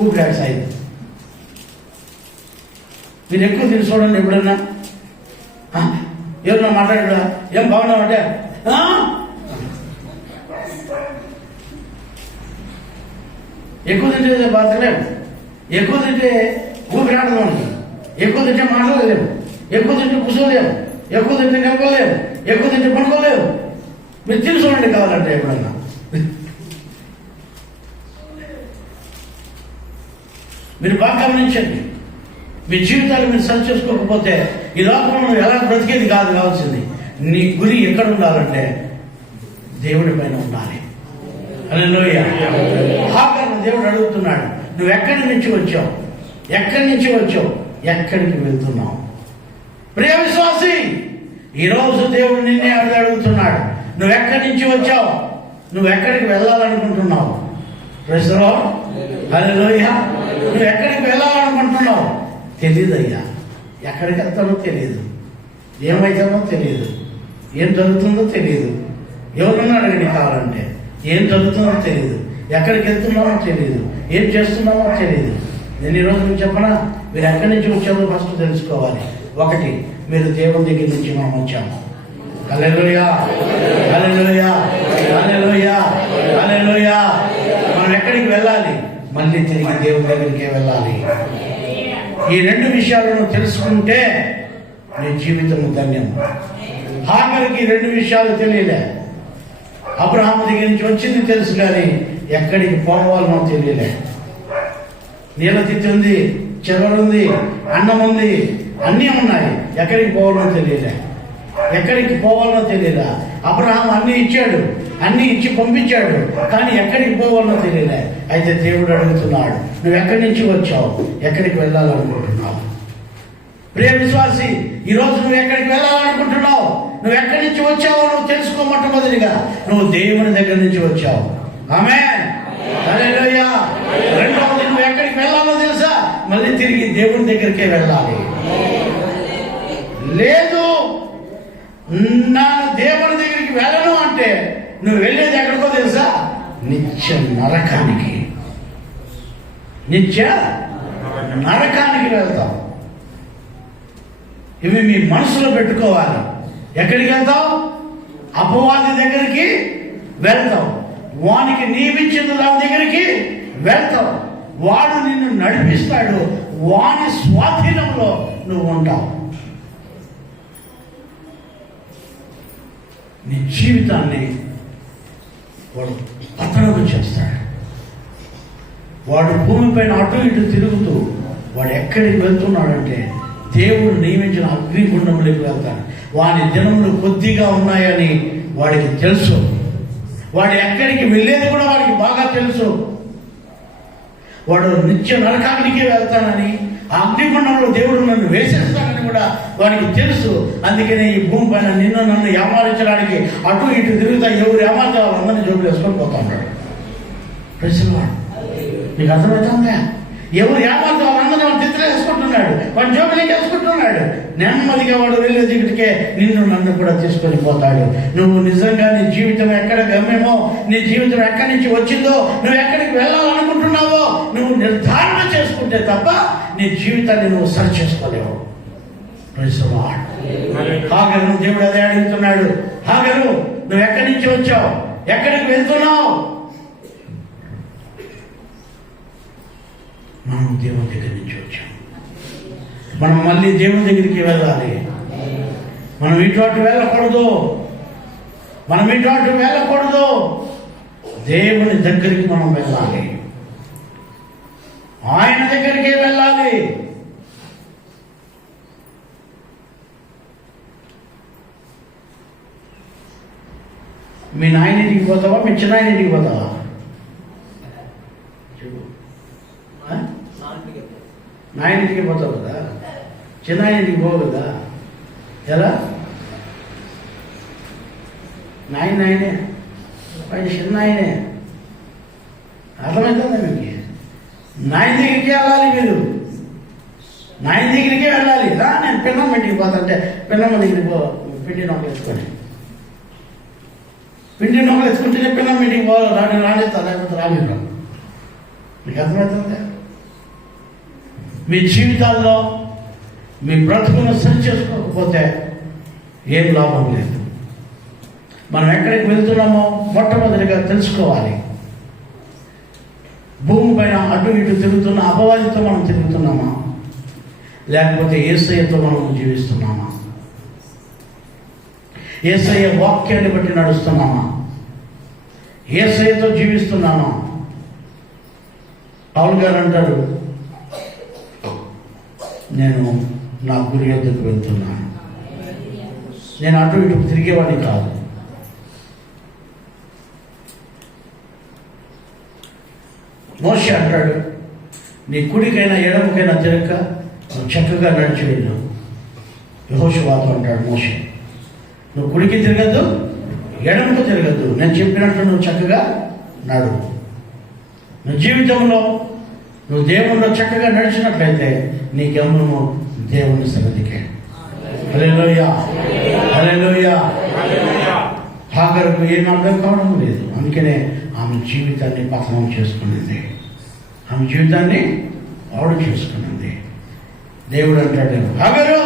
ఊపిరాడు సాయి. మీరు ఎక్కువ తిని చూడండి. ఎప్పుడన్నా ఎవరన్నా మాట్లాడా, ఏం బాగున్నావంటే ఎక్కువ తింటే బాధలేము, ఎక్కువ తింటే ఊపిరాడదు మనకి, ఎక్కువ తింటే మాట్లాడలేము, ఎక్కువ తింటే కూర్చోలేము, ఎక్కువ తింటే నిలబడలేము, ఎక్కువ తింటే పడుకోలేము. మీరు తిని చూడండి కావాలంటే ఎప్పుడన్నా. మీరు బాగా గమనించండి. మీ జీవితాలు మీరు సరి చేసుకోకపోతే ఈ లోకంలో ఎలా బ్రతికేది కాదు కావాల్సింది. నీ గురి ఎక్కడ ఉండాలంటే దేవుడి పైన ఉండాలి. హల్లెలూయా. హాగరును దేవుడు అడుగుతున్నాడు, నువ్వు ఎక్కడి నుంచి వచ్చావు? ఎక్కడి నుంచి వచ్చావు? ఎక్కడికి వెళ్తున్నావు? ప్రియ విశ్వాసి, ఈరోజు దేవుడు నిన్నే అడుగుతున్నాడు, నువ్వు ఎక్కడి నుంచి వచ్చావు? నువ్వు ఎక్కడికి వెళ్ళాలనుకుంటున్నావు? Praise the Lord. హల్లెలూయా. నువ్వు ఎక్కడికి వెళ్ళాలనుకుంటున్నావు? తెలియదయ్యా. ఎక్కడికి వెళ్తానో తెలియదు, ఏమైతానో తెలియదు, ఏం జరుగుతుందో తెలియదు. ఎవరన్నా అడగండి కావాలంటే, ఏం జరుగుతుందో తెలియదు, ఎక్కడికి వెళ్తున్నామో తెలియదు, ఏం చేస్తున్నామో తెలియదు. నేను ఈరోజు మీకు చెప్పనా, మీరు ఎక్కడి నుంచి వచ్చారో ఫస్ట్ తెలుసుకోవాలి. ఒకటి, మీరు దేవుని దగ్గర నుంచి మనం వచ్చాము. హల్లెలూయా, హల్లెలూయా, హల్లెలూయా, హల్లెలూయా. మనం ఎక్కడికి వెళ్ళాలి? మళ్ళీ తిరిగి దేవుని దగ్గరికే వెళ్ళాలి. ఈ రెండు విషయాలను తెలుసుకుంటే నీ జీవితం ధన్యం. హాగరుకి రెండు విషయాలు తెలియలే. అబ్రహాము దగ్గర నుంచి వచ్చింది తెలుసు, కానీ ఎక్కడికి పోవాలనో తెలియలే. నీళ్ళ తిత్తి ఉంది, చెరువు ఉంది, అన్నం ఉంది, అన్నీ ఉన్నాయి. ఎక్కడికి పోవాలనో తెలియలే, ఎక్కడికి పోవాలనో తెలియలే. అబ్రహాం అన్ని ఇచ్చాడు, అన్ని ఇచ్చి పంపించాడు, కానీ ఎక్కడికి పోవాలనో తెలియలే. అయితే దేవుడు అడుగుతున్నాడు, నువ్వు ఎక్కడి నుంచి వచ్చావు? ఎక్కడికి వెళ్ళాలనుకుంటున్నావు? ప్రియ విశ్వాసి, ఈరోజు నువ్వు ఎక్కడికి వెళ్ళాలనుకుంటున్నావు? నువ్వు ఎక్కడి నుంచి వచ్చావో నువ్వు తెలుసుకో. మొట్టమొదటిగా నువ్వు దేవుని దగ్గర నుంచి వచ్చావు. ఆమేన్, హల్లెలూయా. రెండవది, నువ్వు ఎక్కడికి వెళ్ళాలో తెలుసా? మళ్ళీ తిరిగి దేవుని దగ్గరికే వెళ్ళాలి. లేదు, నా దేవుని దగ్గరికి వెళ్ళను అంటే నువ్వు వెళ్ళేది ఎక్కడికో తెలుసా? నిత్య నరకానికి. నిత్య నరకానికి వెళ్తావు. ఇవి మీ మనసులో పెట్టుకోవాలి. ఎక్కడికి వెళ్తావు? అపవాది దగ్గరికి వెళ్తావు. వానికి నియమించిన దాని దగ్గరికి వెళ్తావు. వాడు నిన్ను నడిపిస్తాడు, వాని స్వాధీనంలో నువ్వు ఉంటావు. నీ జీవితాన్ని వాడు పతనం చేస్తాడు. వాడు భూమిపైన అటు ఇటు తిరుగుతూ వాడు ఎక్కడికి వెళ్తున్నాడంటే దేవుడు నియమించిన అగ్నిగుండంలోకి వెళ్తాడు. వాని దినములు కొద్దిగా ఉన్నాయని వాడికి తెలుసు. వాడు ఎక్కడికి వెళ్ళేది కూడా వాడికి బాగా తెలుసు. వాడు నిత్య నరకానికి వెళ్తానని, ఆ అగ్నిగుండంలో దేవుడు నన్ను వేసేస్తానని కూడా వాడికి తెలుసు. అందుకనే ఈ భూమి పైన నిన్ను నన్ను ఏమారించడానికి అటు ఇటు తిరుగుతా ఎవరు ఏమార్చాలో అందరినీ జోబులు వేసుకొని పోతా ఉంటాడు. ప్రశ్నవాడు నీకు అర్థమవుతుందా? ఎవరు ఏమార్చాలో అందరినీ వాడు తిత్తులు వేసుకుంటున్నాడు, వాడు జోబులకి వేసుకుంటున్నాడు. నెమ్మదిగా వాడు వెళ్ళే దిగుడికే నిన్ను నన్ను కూడా తీసుకొని పోతాడు. నువ్వు నిజంగా నీ జీవితం ఎక్కడ గమ్యమో, నీ జీవితం ఎక్కడి నుంచి వచ్చిందో, నువ్వు ఎక్కడికి వెళ్ళాలనుకుంటున్నావో నువ్వు నిర్ధారణ చేసుకుంటే తప్ప నీ జీవితాన్ని నువ్వు సరి చేసుకోలేవు. హాగరు దేవుడు అదే అడుగుతున్నాడు. హాగరు, నువ్వు ఎక్కడి నుంచి వచ్చావు? ఎక్కడికి వెళ్తున్నావు? మనం దేవుని దగ్గర నుంచి వచ్చాం. మనం మళ్ళీ దేవుని దగ్గరికి వెళ్ళాలి. మనం ఇటు వెళ్ళకూడదు. మనం ఇటు వెళ్ళకూడదు. దేవుని దగ్గరికి మనం వెళ్ళాలి. ఆయన దగ్గరికే వెళ్ళాలి. మీ నాయనింటికి పోతావా? మీ చిన్నాయనింటికి పోతావా? నాయనింటికి పోతావు కదా, చిన్నాయనింటికి పోవు కదా. ఎలా? నాయనే, ఆయన చిన్నాయనే. అర్థమవుతుందా మీకు? నాయన దగ్గరికి వెళ్ళాలి. మీరు నాయన దగ్గరికే వెళ్ళాలి. నేను పిన్నమ్మ ఇంటికి పోతాంటే పిన్నమ్మ దగ్గరికి పో, పిండి నొక్కలు ఎత్తుకొని. పిండి నొక్కలు ఎత్తుకుంటే పిన్నమ్మ ఇంటికి పోవాలి. రానేస్తా, లేకపోతే రాలేదు. మీకు అర్థమవుతుందా? మీ జీవితాల్లో మీ బ్రతుకును సరి చేసుకోకపోతే ఏం లాభం లేదు. మనం ఎక్కడికి వెళ్తున్నామో మొట్టమొదటిగా తెలుసుకోవాలి. భూమి పైన అటు ఇటు తిరుగుతున్న అపవాదితో మనం తిరుగుతున్నామా, లేకపోతే యేసయ్యతో మనం జీవిస్తున్నామా? యేసయ్య వాక్యాన్ని బట్టి నడుస్తున్నామా? యేసయ్యతో జీవిస్తున్నామా? పౌలు గారు అంటారు, నేను నా గురి వద్దకు వెళ్తున్నాను. నేను అటు ఇటు తిరిగేవాడిని కాదు. మోషే అంటాడు, నీ కుడికైనా ఎడమకైనా తిరగక నువ్వు చక్కగా నడిచి వెళ్ళు. యెహోషువతో అంటాడు మోషే, నువ్వు కుడికి తిరగద్దు, ఎడమకు తిరగద్దు, నేను చెప్పినట్లు నువ్వు చక్కగా నడు. నువ్వు జీవితంలో నువ్వు దేవుణ్ణి చక్కగా నడిచినట్లయితే నీ గమనము దేవుని సన్నిధికే. హల్లెలూయా, హల్లెలూయా. హాగరుకు ఏం అర్థం కావడం లేదు, అందుకనే ఆమె జీవితాన్ని పతనం చేసుకునింది. ఆమె జీవితాన్ని పాడు చేసుకునింది. దేవుడు అంటాడు, హాగరు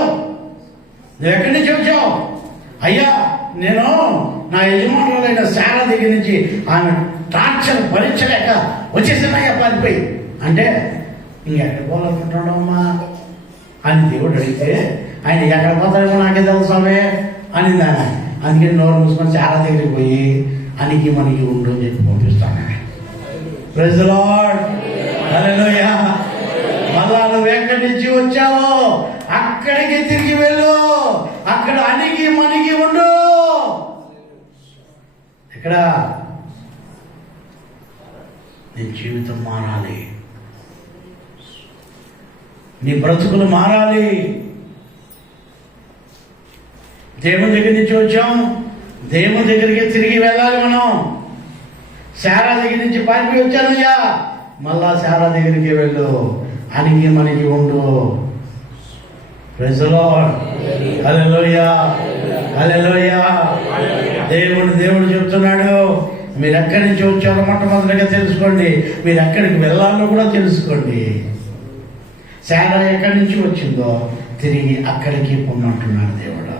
నువ్వు ఎక్కడి నుంచి వచ్చావు? అయ్యా, నేను నా యజమానులైన శారా దగ్గర నుంచి ఆమె టార్చర్ భరించలేక వచ్చేసినాయా పారిపోయి. అంటే ఇంకెక్కడ పోవాలనుకుంటున్నాడమ్మా అని దేవుడు అడిగితే, ఆయన ఎక్కడ పోతాడేమో నాకే తెలుసామే అనింది ఆమె. అందుకని నోరు మూసుకొని శారా దగ్గరికి పోయి అనికి మనకి ఉండు అని చెప్పి పంపిస్తాను. ప్రైజ్ ది లార్డ్, హల్లెలూయా. మళ్ళా నువ్వు ఎక్కడి నుంచి వచ్చావో అక్కడికి తిరిగి వెళ్ళు, అక్కడ అణిగి మణిగి ఉండు. ఇక్కడ నీ జీవితం మారాలి, నీ బ్రతుకులు మారాలి. దేవుని దగ్గర నుంచి వచ్చాం, దేవుని దగ్గరికి తిరిగి వెళ్ళాలి మనం. శారా దగ్గర నుంచి పారిపోయి వచ్చానయ్యా, మళ్ళా శారా దగ్గరికి వెళ్ళు, అణిగి మనకి ఉండు. ప్రైజ్ ది లార్డ్, హల్లెలూయా, హల్లెలూయా. దేవుడు చెప్తున్నాడు, మీరు ఎక్కడి నుంచి వచ్చారో మొట్టమొదటిగా తెలుసుకోండి, మీరు ఎక్కడికి వెళ్ళాలో కూడా తెలుసుకోండి. శారా ఎక్కడి నుంచి వచ్చిందో తిరిగి అక్కడికి పొమ్మంటున్నాడు దేవుడు.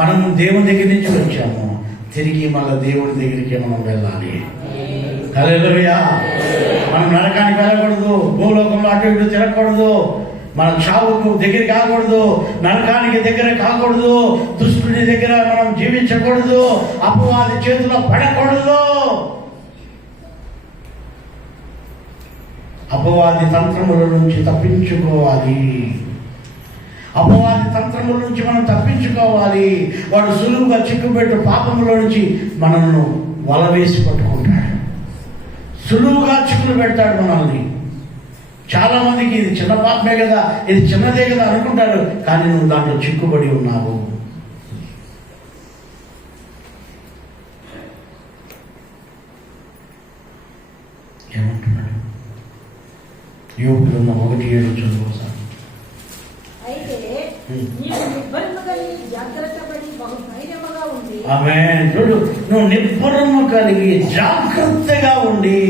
మనం దేవుని దగ్గర నుంచి వచ్చాము, తిరిగి మళ్ళీ దేవుడి దగ్గరికి మనం వెళ్ళాలి. హల్లెలూయా. మనం నరకానికి వెళ్ళకూడదు, భూలోకంలో అటు ఇటు తిరగకూడదు, మనం చావుకు దగ్గర కాకూడదు, నరకానికి దగ్గర కాకూడదు, దుష్టుడి దగ్గర మనం జీవించకూడదు, అపవాది చేతిలో పడకూడదు. అపవాది తంత్రముల నుంచి తప్పించుకోవాలి. అపవాది తంత్రముల నుంచి మనం తప్పించుకోవాలి. వాడు సులువుగా చిక్కుపెట్టు పాపముల నుంచి మనల్ని వల వేసి పట్టుకుంటాడు, సులువుగా చిక్కులు పెడతాడు మనల్ని. చాలా మందికి ఇది చిన్న పాపమే కదా, ఇది చిన్నదే కదా అనుకుంటారు, కానీ నువ్వు దాంట్లో చిక్కుబడి ఉన్నావు. ఏమంటున్నాడు? యోబు గ్రంథం 1:7 చదువు సార్. ఆమేన్. చూడు, నువ్వు నిబ్బరము కలిగి జాగ్రత్తగా ఉండి.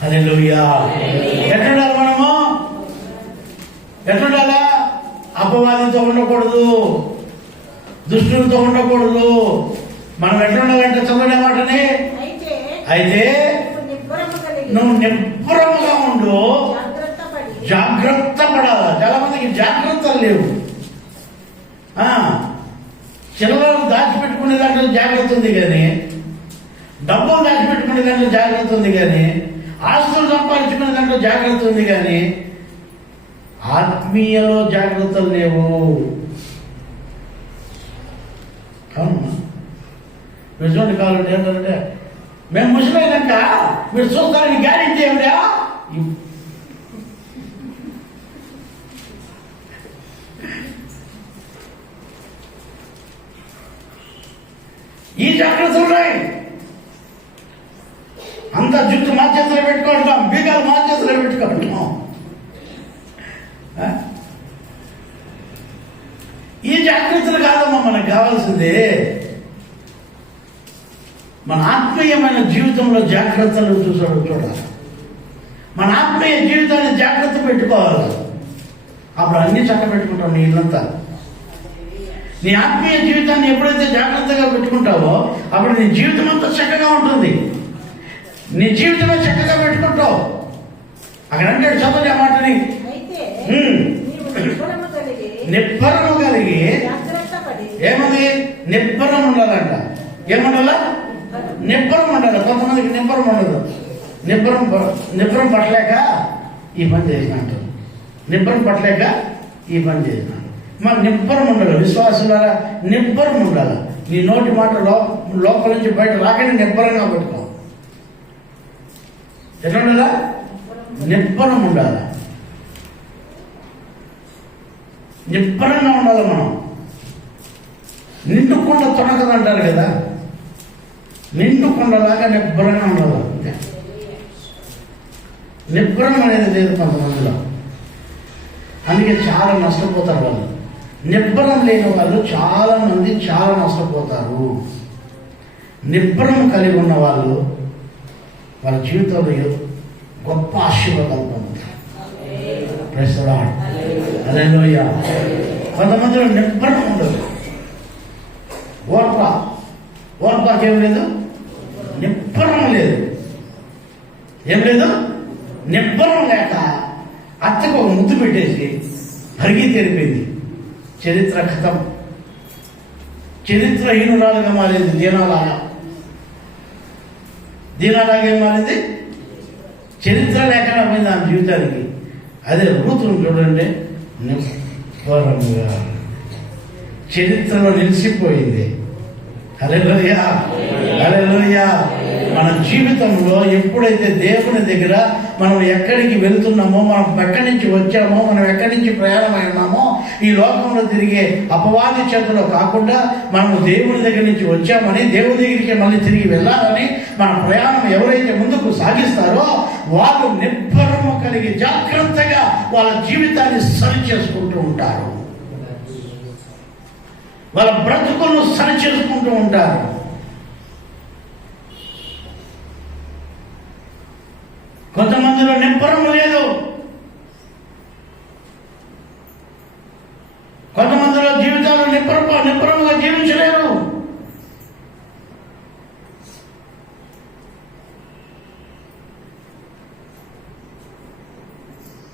హల్లెలూయా. ఎట్లుండాలి మనము? ఎట్లుండాలా? అపవాదితో ఉండకూడదు, దుష్టులతో ఉండకూడదు. మనం ఎట్లుండాలంటే చదవడే మాటని, అయితే నువ్వు నిబ్బరముగా ఉండు, జాగ్రత్త పడాలా. చాలా మందికి జాగ్రత్తలు లేవు. చిల్లరలు దాచిపెట్టుకునే దాంట్లో జాగ్రత్త ఉంది కానీ, డబ్బులు దాచిపెట్టుకునే దాంట్లో జాగ్రత్త ఉంది కానీ, ఆస్తులు సంపాదించుకునే దాంట్లో జాగ్రత్త ఉంది కానీ, ఆత్మీయలో జాగ్రత్తలు లేవు. అవునమ్మా, నిజమైన కాలం ఏంటంటే, మేము ముసలైనాక మీరు చూస్తారని గ్యారెంటీ ఏమిటా? ఈ జాగ్రత్తలు ఉన్నాయి. అంత జుట్టు మా చేతిలో పెట్టుకుంటాం, బీగాలు మా చేతిలో పెట్టుకుంటాం. ఈ జాగ్రత్తలు కాదమ్మా మనకు కావాల్సింది. మన ఆత్మీయమైన జీవితంలో జాగ్రత్తలు చూడాలి. మన ఆత్మీయ జీవితాన్ని జాగ్రత్త పెట్టుకోవాలి. అప్పుడు అన్ని చక్క పెట్టుకుంటాం. నీ ఇల్లంతా, నీ ఆత్మీయ జీవితాన్ని ఎప్పుడైతే జాగ్రత్తగా పెట్టుకుంటావో అప్పుడు నీ జీవితం అంతా చక్కగా ఉంటుంది. నీ జీవితంలో చక్కగా పెట్టుకుంటావు. అక్కడ అంటే చదవలే మాటని, నిబ్బరము కలిగి. ఏమది? నిబ్బరం ఉండాలంట. ఏముండాలా? నిబ్బరం ఉండాలి. కొంతమందికి నిబ్బరం ఉండదు. నిబ్బరం పట్టలేక ఈ పని చేసినట్టు. నిబ్బరం పట్టలేక ఈ పని చేసినాను. మరి నిబ్బరం ఉండాలి విశ్వాసులారా, నిబ్బరం ఉండాలి. నీ నోటి మాట లోపల నుంచి బయట రాకని నిబ్బరంగా పెట్టుకో. ఎట్లా ఉండాలా? నిబ్బరం ఉండాలి. నిబ్బరంగా ఉండాలి. మనం నిండుకుండా తొనకదంటారు కదా, నిండుకుండలాగా నిబ్బరంగా ఉండాలి. అంతే. నిబ్బరం అనేది లేదు కొంతమందిలో, అందుకే చాలా నష్టపోతారు వాళ్ళు. నిబ్బరం లేని వాళ్ళు చాలా మంది చాలా నష్టపోతారు. నిబ్బరం కలిగి ఉన్న వాళ్ళు వాళ్ళ జీవితంలో గొప్ప ఆశీర్వాదాలు పొందుతారు. Praise the Lord. హల్లెలూయా. కొంతమందిలో నిబ్బరం ఉండదు. ఓర్పాకేం లేదు, నిబ్బరం లేదు. ఏం లేదు? నిబ్బరం లేక అత్తకు ఒక ముద్దు పెట్టేసి పరిగి తెరిపింది. చరిత్ర కథం. చరిత్రహీనురాలుగా మారింది. దీనాలాగే మారింది. చరిత్ర లేకుండా పోయింది ఆమె జీవితానికి. అదే రూతును చూడండి, నిబ్బరంగా చరిత్రలో నిలిచిపోయింది. హల్లెలూయా, హల్లెలూయా. మన జీవితంలో ఎప్పుడైతే దేవుని దగ్గర మనం ఎక్కడికి వెళ్తున్నామో, మనం ఎక్కడి నుంచి వచ్చామో, మనం ఎక్కడి నుంచి ప్రయాణమై ఉన్నామో, ఈ లోకంలో తిరిగే అపవాది చేతిలో కాకుండా మనము దేవుని దగ్గర నుంచి వచ్చామని, దేవుని దగ్గరికి మళ్ళీ తిరిగి వెళ్ళాలని మన ప్రయాణం ఎవరైతే ముందుకు సాగిస్తారో వాళ్ళు నిబ్బరము కలిగి జాగ్రత్తగా వాళ్ళ జీవితాన్ని సరి చేసుకుంటూ ఉంటారు. వాళ్ళ బ్రతుకులను సరి చేసుకుంటూ ఉంటారు. కొంతమందిలో నిబ్బరం లేదు. కొంతమందిలో జీవితాలు నిబ్బరముగా జీవించలేరు.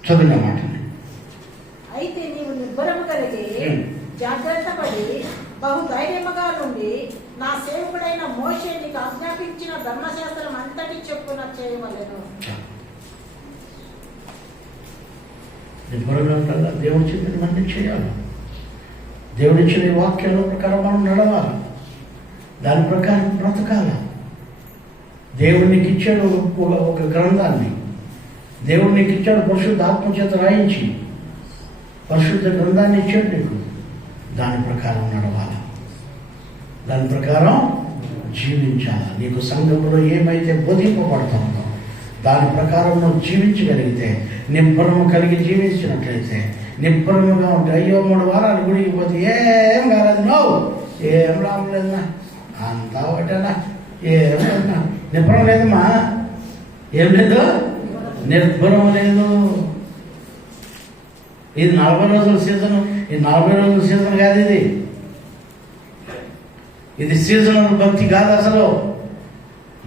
చదువున్న మాటని. అయితే నీవు నిబ్బరము కలిగి జాగ్రత్త పడి బహు ధైర్యముగా నుండి నా సేవకుడైన మోషే నీకు ఆజ్ఞాపించిన ధర్మశాస్త్రం అంతటి చెప్పున చేయవలెను. నిబ్బరంగా ఉండాలా. దేవుడు చెప్పిన మంది చేయాలి. దేవుడు ఇచ్చిన వాక్యాల ప్రకారం మనం నడవాలి. దాని ప్రకారం బ్రతకాల. దేవుడు నీకు ఇచ్చాడు ఒక గ్రంథాన్ని. దేవుడు నీకు ఇచ్చాడు పరిశుద్ధ ఆత్మ చేత రాయించి పరిశుద్ధ గ్రంథాన్ని ఇచ్చాడు నీకు. దాని ప్రకారం నడవాలి. దాని ప్రకారం జీవించాలి. నీకు సంఘంలో ఏమైతే బోధింపబడుతుందో దాని ప్రకారం నువ్వు జీవించగలిగితే, నిబ్బరము కలిగి జీవించినట్లయితే, నిబ్బరముగా ఉంటే, అయ్యో 3 వారాలు గుడికి పోతే ఏం కాలేదు, నువ్వు ఏం రావట్లేదన్నా, అంతా ఒకటేనా, ఏం లేదన్నా, నిబ్బరం లేదమ్మా. ఏం లేదు? నిబ్బరం లేదు. ఇది 40 రోజుల సీజన్. ఇది 40 రోజుల సీజన్ కాదు. ఇది సీజనల్ భక్తి కాదు అసలు.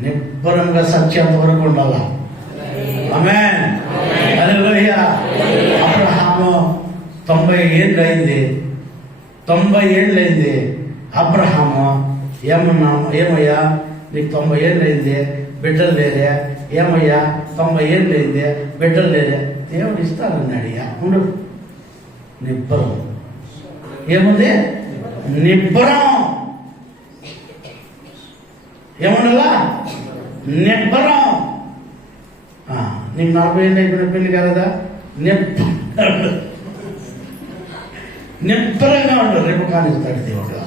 నిబ్బరంగా సత్యంత వరకు ఉండాల. ఆమేన్, హల్లెలూయా. అబ్రహాము 90 ఏళ్ళు అయింది. 90 ఏళ్ళు అయింది. అబ్రహాము ఏమయ్యా నీకు 90 ఏళ్ళు అయింది, బిడ్డలు లేదే. ఏమయ్యా 90 ఏళ్ళు అయింది, బిడ్డలు లేదే. దేవుడు ఇస్తానన్నాడయ్యా. ఉండు. నిబ్బరం. ఏముంది? నిబ్బరం. ఏమన్నా? నిబ్బరం. నీకు 40 ఏళ్ళు అయిపోయిన పెళ్లి కాదా? నిబ్బరంగా ఉండదు. రేపు కానిస్తాడు దేవుడు.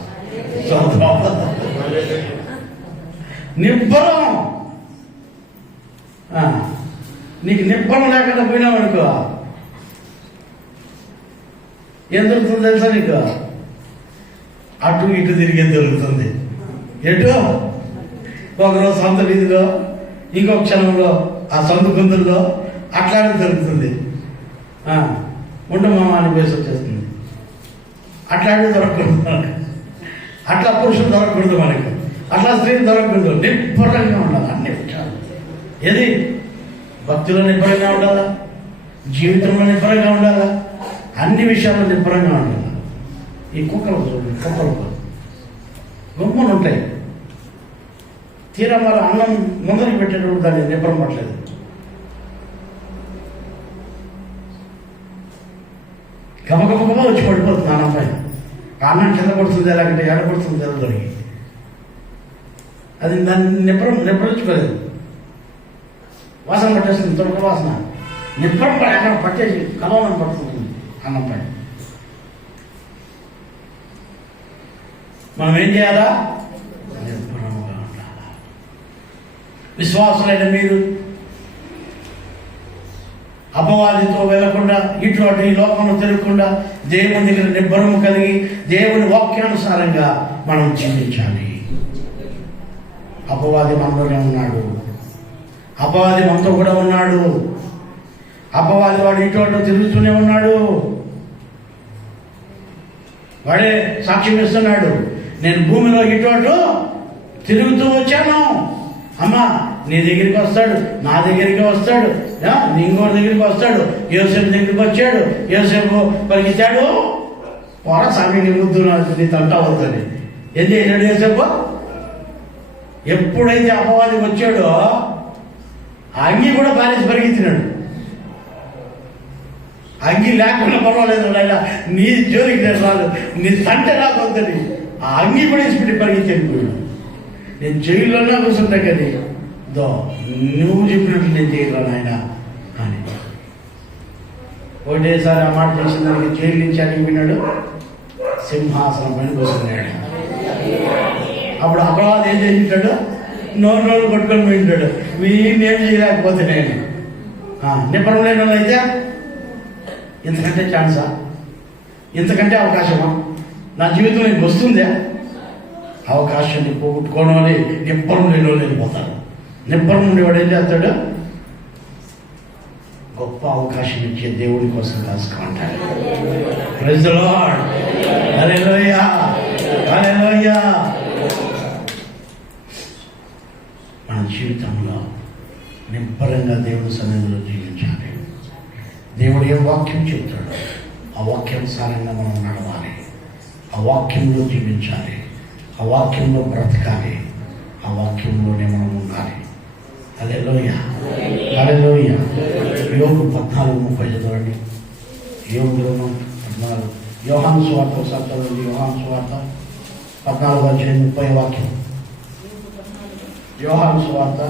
నిబ్బరం. నీకు నిబ్బరం లేకుండా పోయినావు అనుకో, ఏం దొరుకుతుంది తెలుసా నీకు? అటు ఇటు తిరిగే దొరుకుతుంది. ఎటు? ఒకరోజు సొంత వీధిలో, ఇంకొక క్షణంలో ఆ సొంత గుందుల్లో అట్లాంటి దొరుకుతుంది. ఉండమా అని వేసి వచ్చేస్తుంది. అట్లాంటివి దొరకకూడదు మనకు. అట్లా పురుషులు దొరకకూడదు మనకు. అట్లా స్త్రీలు దొరకకూడదు. నిబ్బరంగా ఉండాలి అన్ని విషయాలు. ఏది? భక్తిలో నిబ్బరంగా ఉండాలా, జీవితంలో నిబ్బరంగా ఉండాలా, అన్ని విషయాల్లో నిబ్బరంగా ఉండాలి. ఈ కుక్కలు చూడండి, కుక్కలు గుమ్మలు ఉంటాయి. తీరా మరి అన్నం ముందరికి పెట్టేటప్పుడు దాన్ని నిబ్బరం పట్టలేదు. గమగమగమ వచ్చి పడిపోతుంది ఆ అమ్మాయి. అన్నం కింద పడుతుంది, లేకపోతే ఎడ పడుతుంది తెల్లదొరికి. అది దాన్ని నిప్పరించుకోలేదు. వాసన పట్టేస్తుంది, తొడక వాసన. నిప్పడం అక్కడ పట్టేసి కలవనం పడుతుంది అన్నంపై. మనం ఏం చేయాలా? నిర్భరముగా ఉండాలా. విశ్వాసులైన మీరు అపవాదితో వెళ్లకుండా, ఇటు అటు ఈ లోకంలో తిరగకుండా దేవుని దగ్గర నిబ్బరము కలిగి దేవుని వాక్యానుసారంగా మనం జీవించాలి. అపవాది మనలోనే ఉన్నాడు. అపవాది మనతో కూడా ఉన్నాడు. అపవాది వాడు ఇటు అటు తిరుగుతూనే ఉన్నాడు. వాడే సాక్ష్యం ఇస్తున్నాడు, నేను భూమిలో ఇటు అటు తిరుగుతూ వచ్చాను. అమ్మా నీ దగ్గరికి వస్తాడు, నా దగ్గరికి వస్తాడు, ఇంకోటి దగ్గరికి వస్తాడు. యోసేపు దగ్గరికి వచ్చాడు, యోసేపు పరిగెత్తాడు. పోర స్వామి నీ ముద్దు నీ తంట అవుతుంది. ఏం చేశాడు యోసేపు? ఎప్పుడైతే అపవాది వచ్చాడో అంగి కూడా పారేసి పరిగెత్తినాడు. అంగి లేకుండా పర్వాలేదు నాయనా, నీ జోలికి నేను రాదు, నీ తంట రాకొద్దని ఆ అంగి కూడా వేసి పరిగెత్తాడు. నేను జైల్లోనే కూర్చుంటా కానీ నువ్వు చెప్పినట్లు నేను చేయరా నాయన అని. ఒకటేసారి ఆ మాట చేసిన దానికి జైలు నుంచి అడిగిపోయినాడు, సింహాసనం పైన కూర్చున్నాడు. అప్పుడు అపవాది ఏం చేసింటాడు? నోరు కొట్టుకొని పోయింటాడు, నేనేం చేయలేకపోతే నేను నిపుణం లేని వాళ్ళు అయితే ఇంతకంటే ఛాన్సా, ఇంతకంటే అవకాశమా నా జీవితం నీకు వస్తుందా? అవకాశాన్ని పోగొట్టుకోవడం వల్ల నిబ్బరం లేని వాళ్ళు వెళ్ళిపోతారు. నిబ్బరం ఉండేవాడు ఏం చేస్తాడు? గొప్ప అవకాశం ఇచ్చే దేవుడి కోసం కాసుకుంటాడు. ప్రైజ్ ది లార్డ్, హల్లెలూయా, హల్లెలూయా. మన జీవితంలో నిబ్బరంగా దేవుడి సన్నిధిలో జీవించాలి. దేవుడు ఏ వాక్యం చెప్తాడు ఆ వాక్యానుసారంగా మనం నడవాలి. ఆ వాక్యంలో జీవించాలి, ఆ వాక్యంలో బ్రతకాలి, ఆ వాక్యంలోనే మనం ఉండాలి. హల్లెలూయా, హల్లెలూయా. యోగు 14:30 చదవండి. యోగు 14. యోహాను సువార్త చదవండి. యోహాను సువార్త 14:30 వాక్యం. యోహాను సువార్త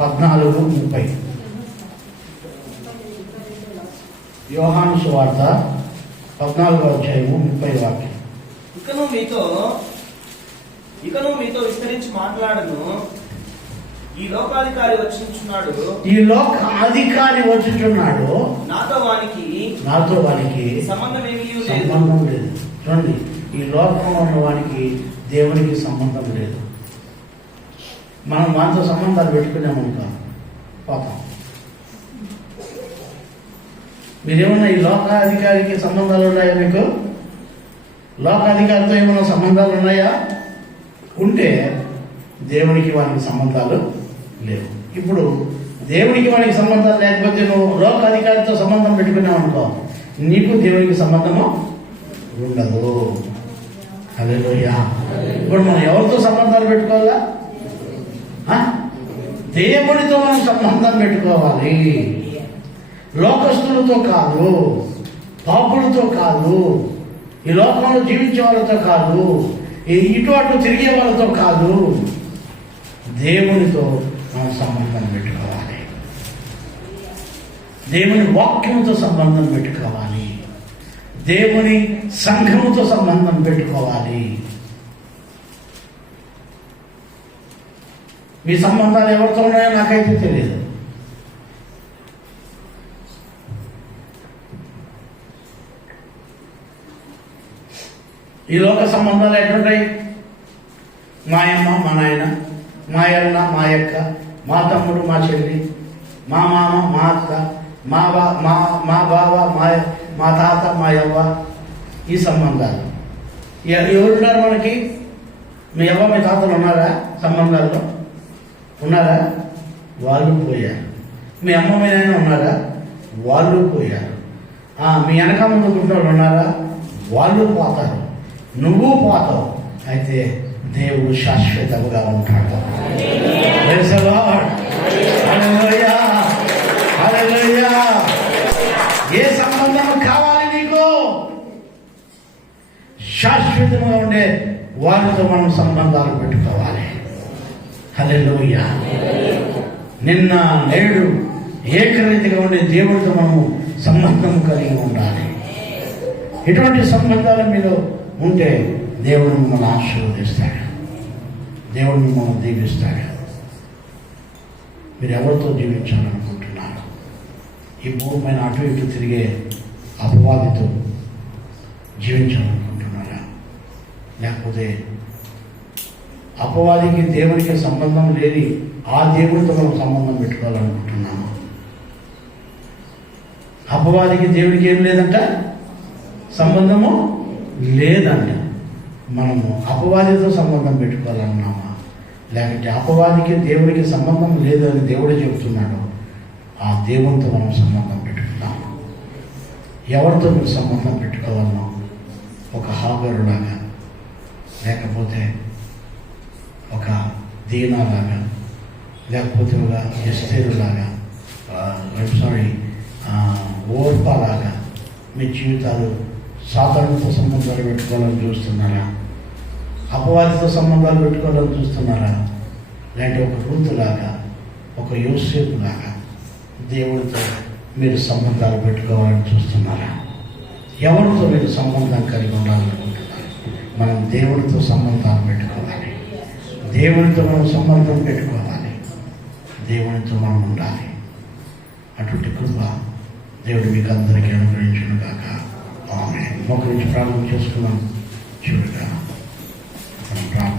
14:30. యోహాను సువార్త 14:30 వాక్యం. ఇకను మీతో విస్తరించి మాట్లాడను. ఈ లోకాధికారి వచ్చుచున్నాడు, ఈ లోక అధికారి వచ్చుచున్నాడు, నాతో వానికి సంబంధం లేదు. చూడండి, ఈ లోకంలో ఉన్న వానికి దేవునికి సంబంధం లేదు. మనం వాటితో సంబంధాలు పెట్టుకున్నామనుకో పోతాం. మీరేమన్నా ఈ లోకాధికారికి సంబంధాలు ఉన్నాయా? మీకు లోకాధికారితో ఏమైనా సంబంధాలు ఉన్నాయా? ఉంటే దేవునికి వానికి సంబంధాలు లేవు. ఇప్పుడు దేవునికి వానికి సంబంధాలు లేకపోతే నువ్వు లోకాధికారితో సంబంధం పెట్టుకున్నావు అనుకో, నీకు దేవునికి సంబంధము ఉండదు. హల్లెలూయా. ఇప్పుడు మనం ఎవరితో సంబంధాలు పెట్టుకోవాలా? దేవుడితో మనం సంబంధం పెట్టుకోవాలి. లోకస్తులతో కాదు, పాపులతో కాదు, ఈ లోకంలో జీవించే వాళ్ళతో కాదు, ఇటు అటు తిరిగే వాళ్ళతో కాదు, దేవునితో మనం సంబంధం పెట్టుకోవాలి. దేవుని వాక్యంతో సంబంధం పెట్టుకోవాలి. దేవుని సంఘముతో సంబంధం పెట్టుకోవాలి. మీ సంబంధాలు ఎవరితో ఉన్నాయో నాకైతే తెలియదు. ఈ లోక సంబంధాలు ఎట్లుంటాయి? మా అమ్మ, మా నాయన, మా అన్న, మా అక్క, మా తమ్ముడు, మా చెల్లి, మా మామ, మా అక్క, మా బావ, మా తాత, మా యవ్వ. ఈ సంబంధాలు ఎవరున్నారు మనకి? మీ యవ్వ, మీ తాతలు ఉన్నారా సంబంధాల్లో? ఉన్నారా? వాళ్ళు పోయారు. మీ అమ్మ, మీ నాయన ఉన్నారా? వాళ్ళు పోయారు. మీ వెనక ముందు పుట్టినోళ్ళు ఉన్నారా? వాళ్ళు పోతారు, నువ్వు పోతావు. అయితే దేవుడు శాశ్వతంగా ఉంటాడు. ప్రైజ్ ది లార్డ్, హల్లెలూయా, హల్లెలూయా. ఏ సంబంధం కావాలి నీకు? శాశ్వతంగా ఉండే వారితో మనం సంబంధాలు పెట్టుకోవాలి. హల్లెలూయా. నిన్న నేడు ఏకరీతిగా ఉండే దేవుడితో మనము సంబంధం కలిగి ఉండాలి. ఇటువంటి సంబంధాలు మీలో ఉంటే దేవుడు మిమ్మల్ని ఆశీర్వదిస్తాడు, దేవుడు మిమ్మల్ని దీవిస్తాడు. మీరు ఎవరితో జీవించాలనుకుంటున్నారు? ఈ భూమి పైన అటు ఇటు తిరిగే అపవాదితో జీవించాలనుకుంటున్నారా? లేకపోతే అపవాదికి దేవునికి సంబంధం లేని ఆ దేవుడితో మనం సంబంధం పెట్టుకోవాలనుకుంటున్నాము? అపవాదికి దేవుడికి ఏం లేదంట, సంబంధము లేదంట. మనము అపవాదితో సంబంధం పెట్టుకోవాలన్నామా? లేకపోతే అపవాదికి దేవుడికి సంబంధం లేదని దేవుడే చెబుతున్నాడు, ఆ దేవునితో మనం సంబంధం పెట్టుకుందాము. ఎవరితో మీరు సంబంధం పెట్టుకోవాలనో, ఒక హాగరులాగా, లేకపోతే ఒక దీనాలాగా, లేకపోతే ఒక ఎస్తేరులాగా, ఓర్పాలాగా మీ జీవితాలు సాధారణతో సంబంధాలు పెట్టుకోవాలని చూస్తున్నారా? అపవాదితో సంబంధాలు పెట్టుకోవాలని చూస్తున్నారా? లేదంటే ఒక రూతులాగా, ఒక యోసేపులాగా దేవుడితో మీరు సంబంధాలు పెట్టుకోవాలని చూస్తున్నారా? ఎవరితో మీరు సంబంధం కలిగి ఉండాలనుకుంటున్నారు? మనం దేవుడితో సంబంధాలు పెట్టుకోవాలి, దేవునితో మనం సంబంధం పెట్టుకోవాలి, దేవునితో మనం ఉండాలి. అటువంటి కృప దేవుడు మీకు అందరికీ అనుగ్రహించును గాక. ఆమేన్. మోకరించి ప్రార్థన చేసుకున్నాం. చూడగా మనం ప్రార్థన